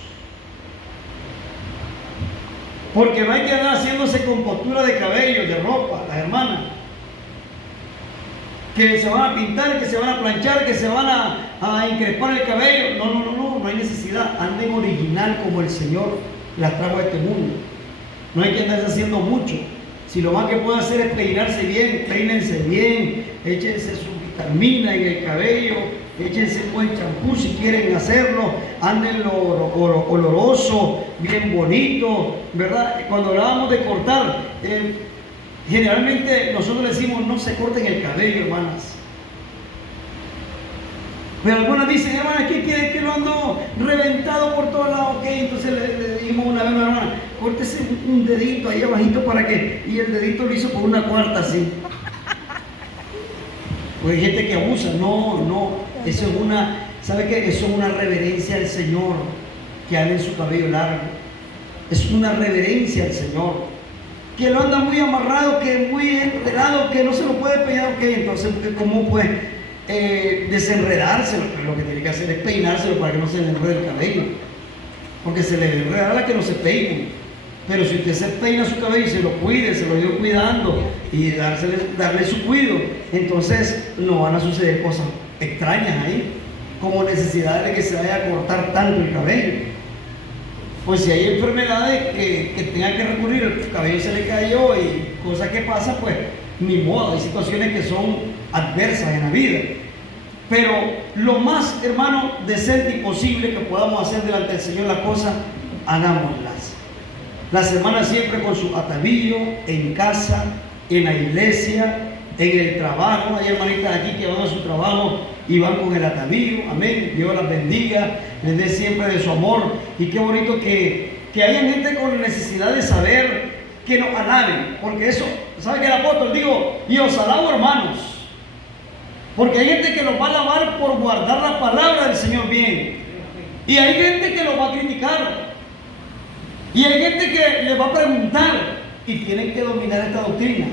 Porque no hay que andar haciéndose con postura de cabello, de ropa, las hermanas, que se van a pintar, que se van a planchar, que se van a encrespar el cabello. No hay necesidad. Anden original como el Señor las trajo a este mundo. No hay que andarse haciendo mucho. Si lo más que pueden hacer es peinarse bien, peínense bien, échense su vitamina en el cabello, échense un buen champú si quieren hacerlo, anden oloroso, bien bonito, ¿verdad? Cuando hablábamos de cortar, generalmente nosotros decimos no se corten el cabello, hermanas. Pero algunas dicen, hermana, ¿qué quiere? Que lo ando reventado por todos lados. Ok, entonces le dijimos una vez a una hermana, córtese un dedito ahí abajito para que, y el dedito lo hizo por una cuarta así. Pues hay gente que abusa. No, eso es una, ¿sabe qué? Eso es una reverencia al Señor, que anden su cabello largo. Es una reverencia al Señor. Que lo anda muy amarrado, que muy enredado, que no se lo puede peinar. Ok, entonces, ¿cómo pues desenredárselo? Lo que tiene que hacer es peinárselo para que no se le enrede el cabello. porque se le regala que no se peinen. Pero si usted se peina su cabello y se lo cuide, se lo dio cuidando y darle su cuido, entonces no van a suceder cosas extrañas ahí, como necesidad de que se vaya a cortar tanto el cabello. Pues si hay enfermedades que tenga que recurrir, el cabello se le cayó y cosas que pasan, pues ni modo, hay situaciones que son adversas en la vida. Pero lo más, hermano, decente y posible que podamos hacer delante del Señor las cosas, hagámoslas. Las hermanas siempre con su atavío, en casa, en la iglesia, en el trabajo. Hay hermanitas aquí que van a su trabajo y van con el atavío, amén. Dios las bendiga, les dé siempre de su amor. Y qué bonito que haya gente con necesidad de saber, que nos alaben, porque eso, ¿sabe que el apóstol dijo? Y os alabo, hermanos, porque hay gente que los va a alabar por guardar la palabra del Señor bien, y hay gente que los va a criticar, y hay gente que les va a preguntar, y tienen que dominar esta doctrina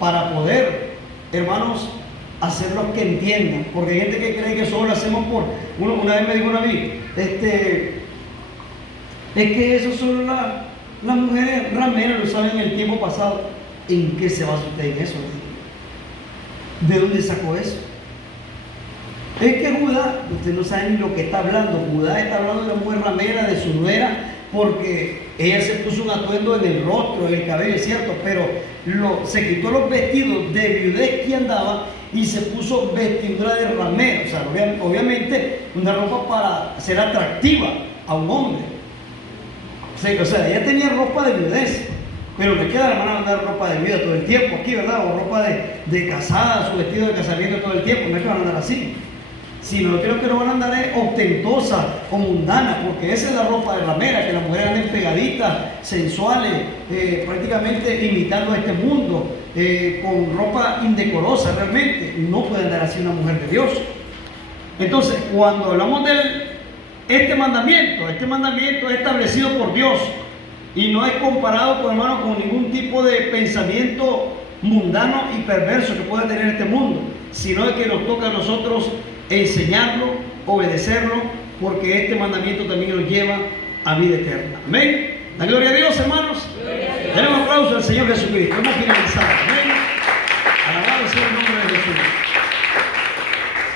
para poder, hermanos, hacerlos que entiendan, porque hay gente que cree que solo lo hacemos por una vez me dijo una amiga, es que eso son las mujeres rameras, lo saben en el tiempo pasado. ¿En qué se basa usted en eso? ¿De dónde sacó eso? Es que Judá, usted no sabe ni lo que está hablando. Judá está hablando de una mujer ramera, de su nuera, porque ella se puso un atuendo en el rostro, en el cabello, es cierto, pero se quitó los vestidos de viudez que andaba y se puso vestidura de ramera. O sea, obviamente una ropa para ser atractiva a un hombre. O sea, ella tenía ropa de viudez, pero le queda a la hermana andar ropa de viuda todo el tiempo aquí, ¿verdad? O ropa de casada, su vestido de casamiento todo el tiempo. No es que van a andar así, sino creo que no van a andar ostentosa o mundana, porque esa es la ropa de ramera, que las mujeres anden pegaditas, sensuales, prácticamente imitando a este mundo, con ropa indecorosa realmente. No puede andar así una mujer de Dios. Entonces, cuando hablamos de este mandamiento es establecido por Dios y no es comparado, pues, hermano, con ningún tipo de pensamiento mundano y perverso que pueda tener este mundo, sino es que nos toca a nosotros enseñarlo, obedecerlo, porque este mandamiento también nos lleva a vida eterna. Amén. La gloria a Dios, hermanos. Denle un aplauso al Señor Jesucristo. Hemos finalizado. Amén. Alabado sea el nombre de Jesús.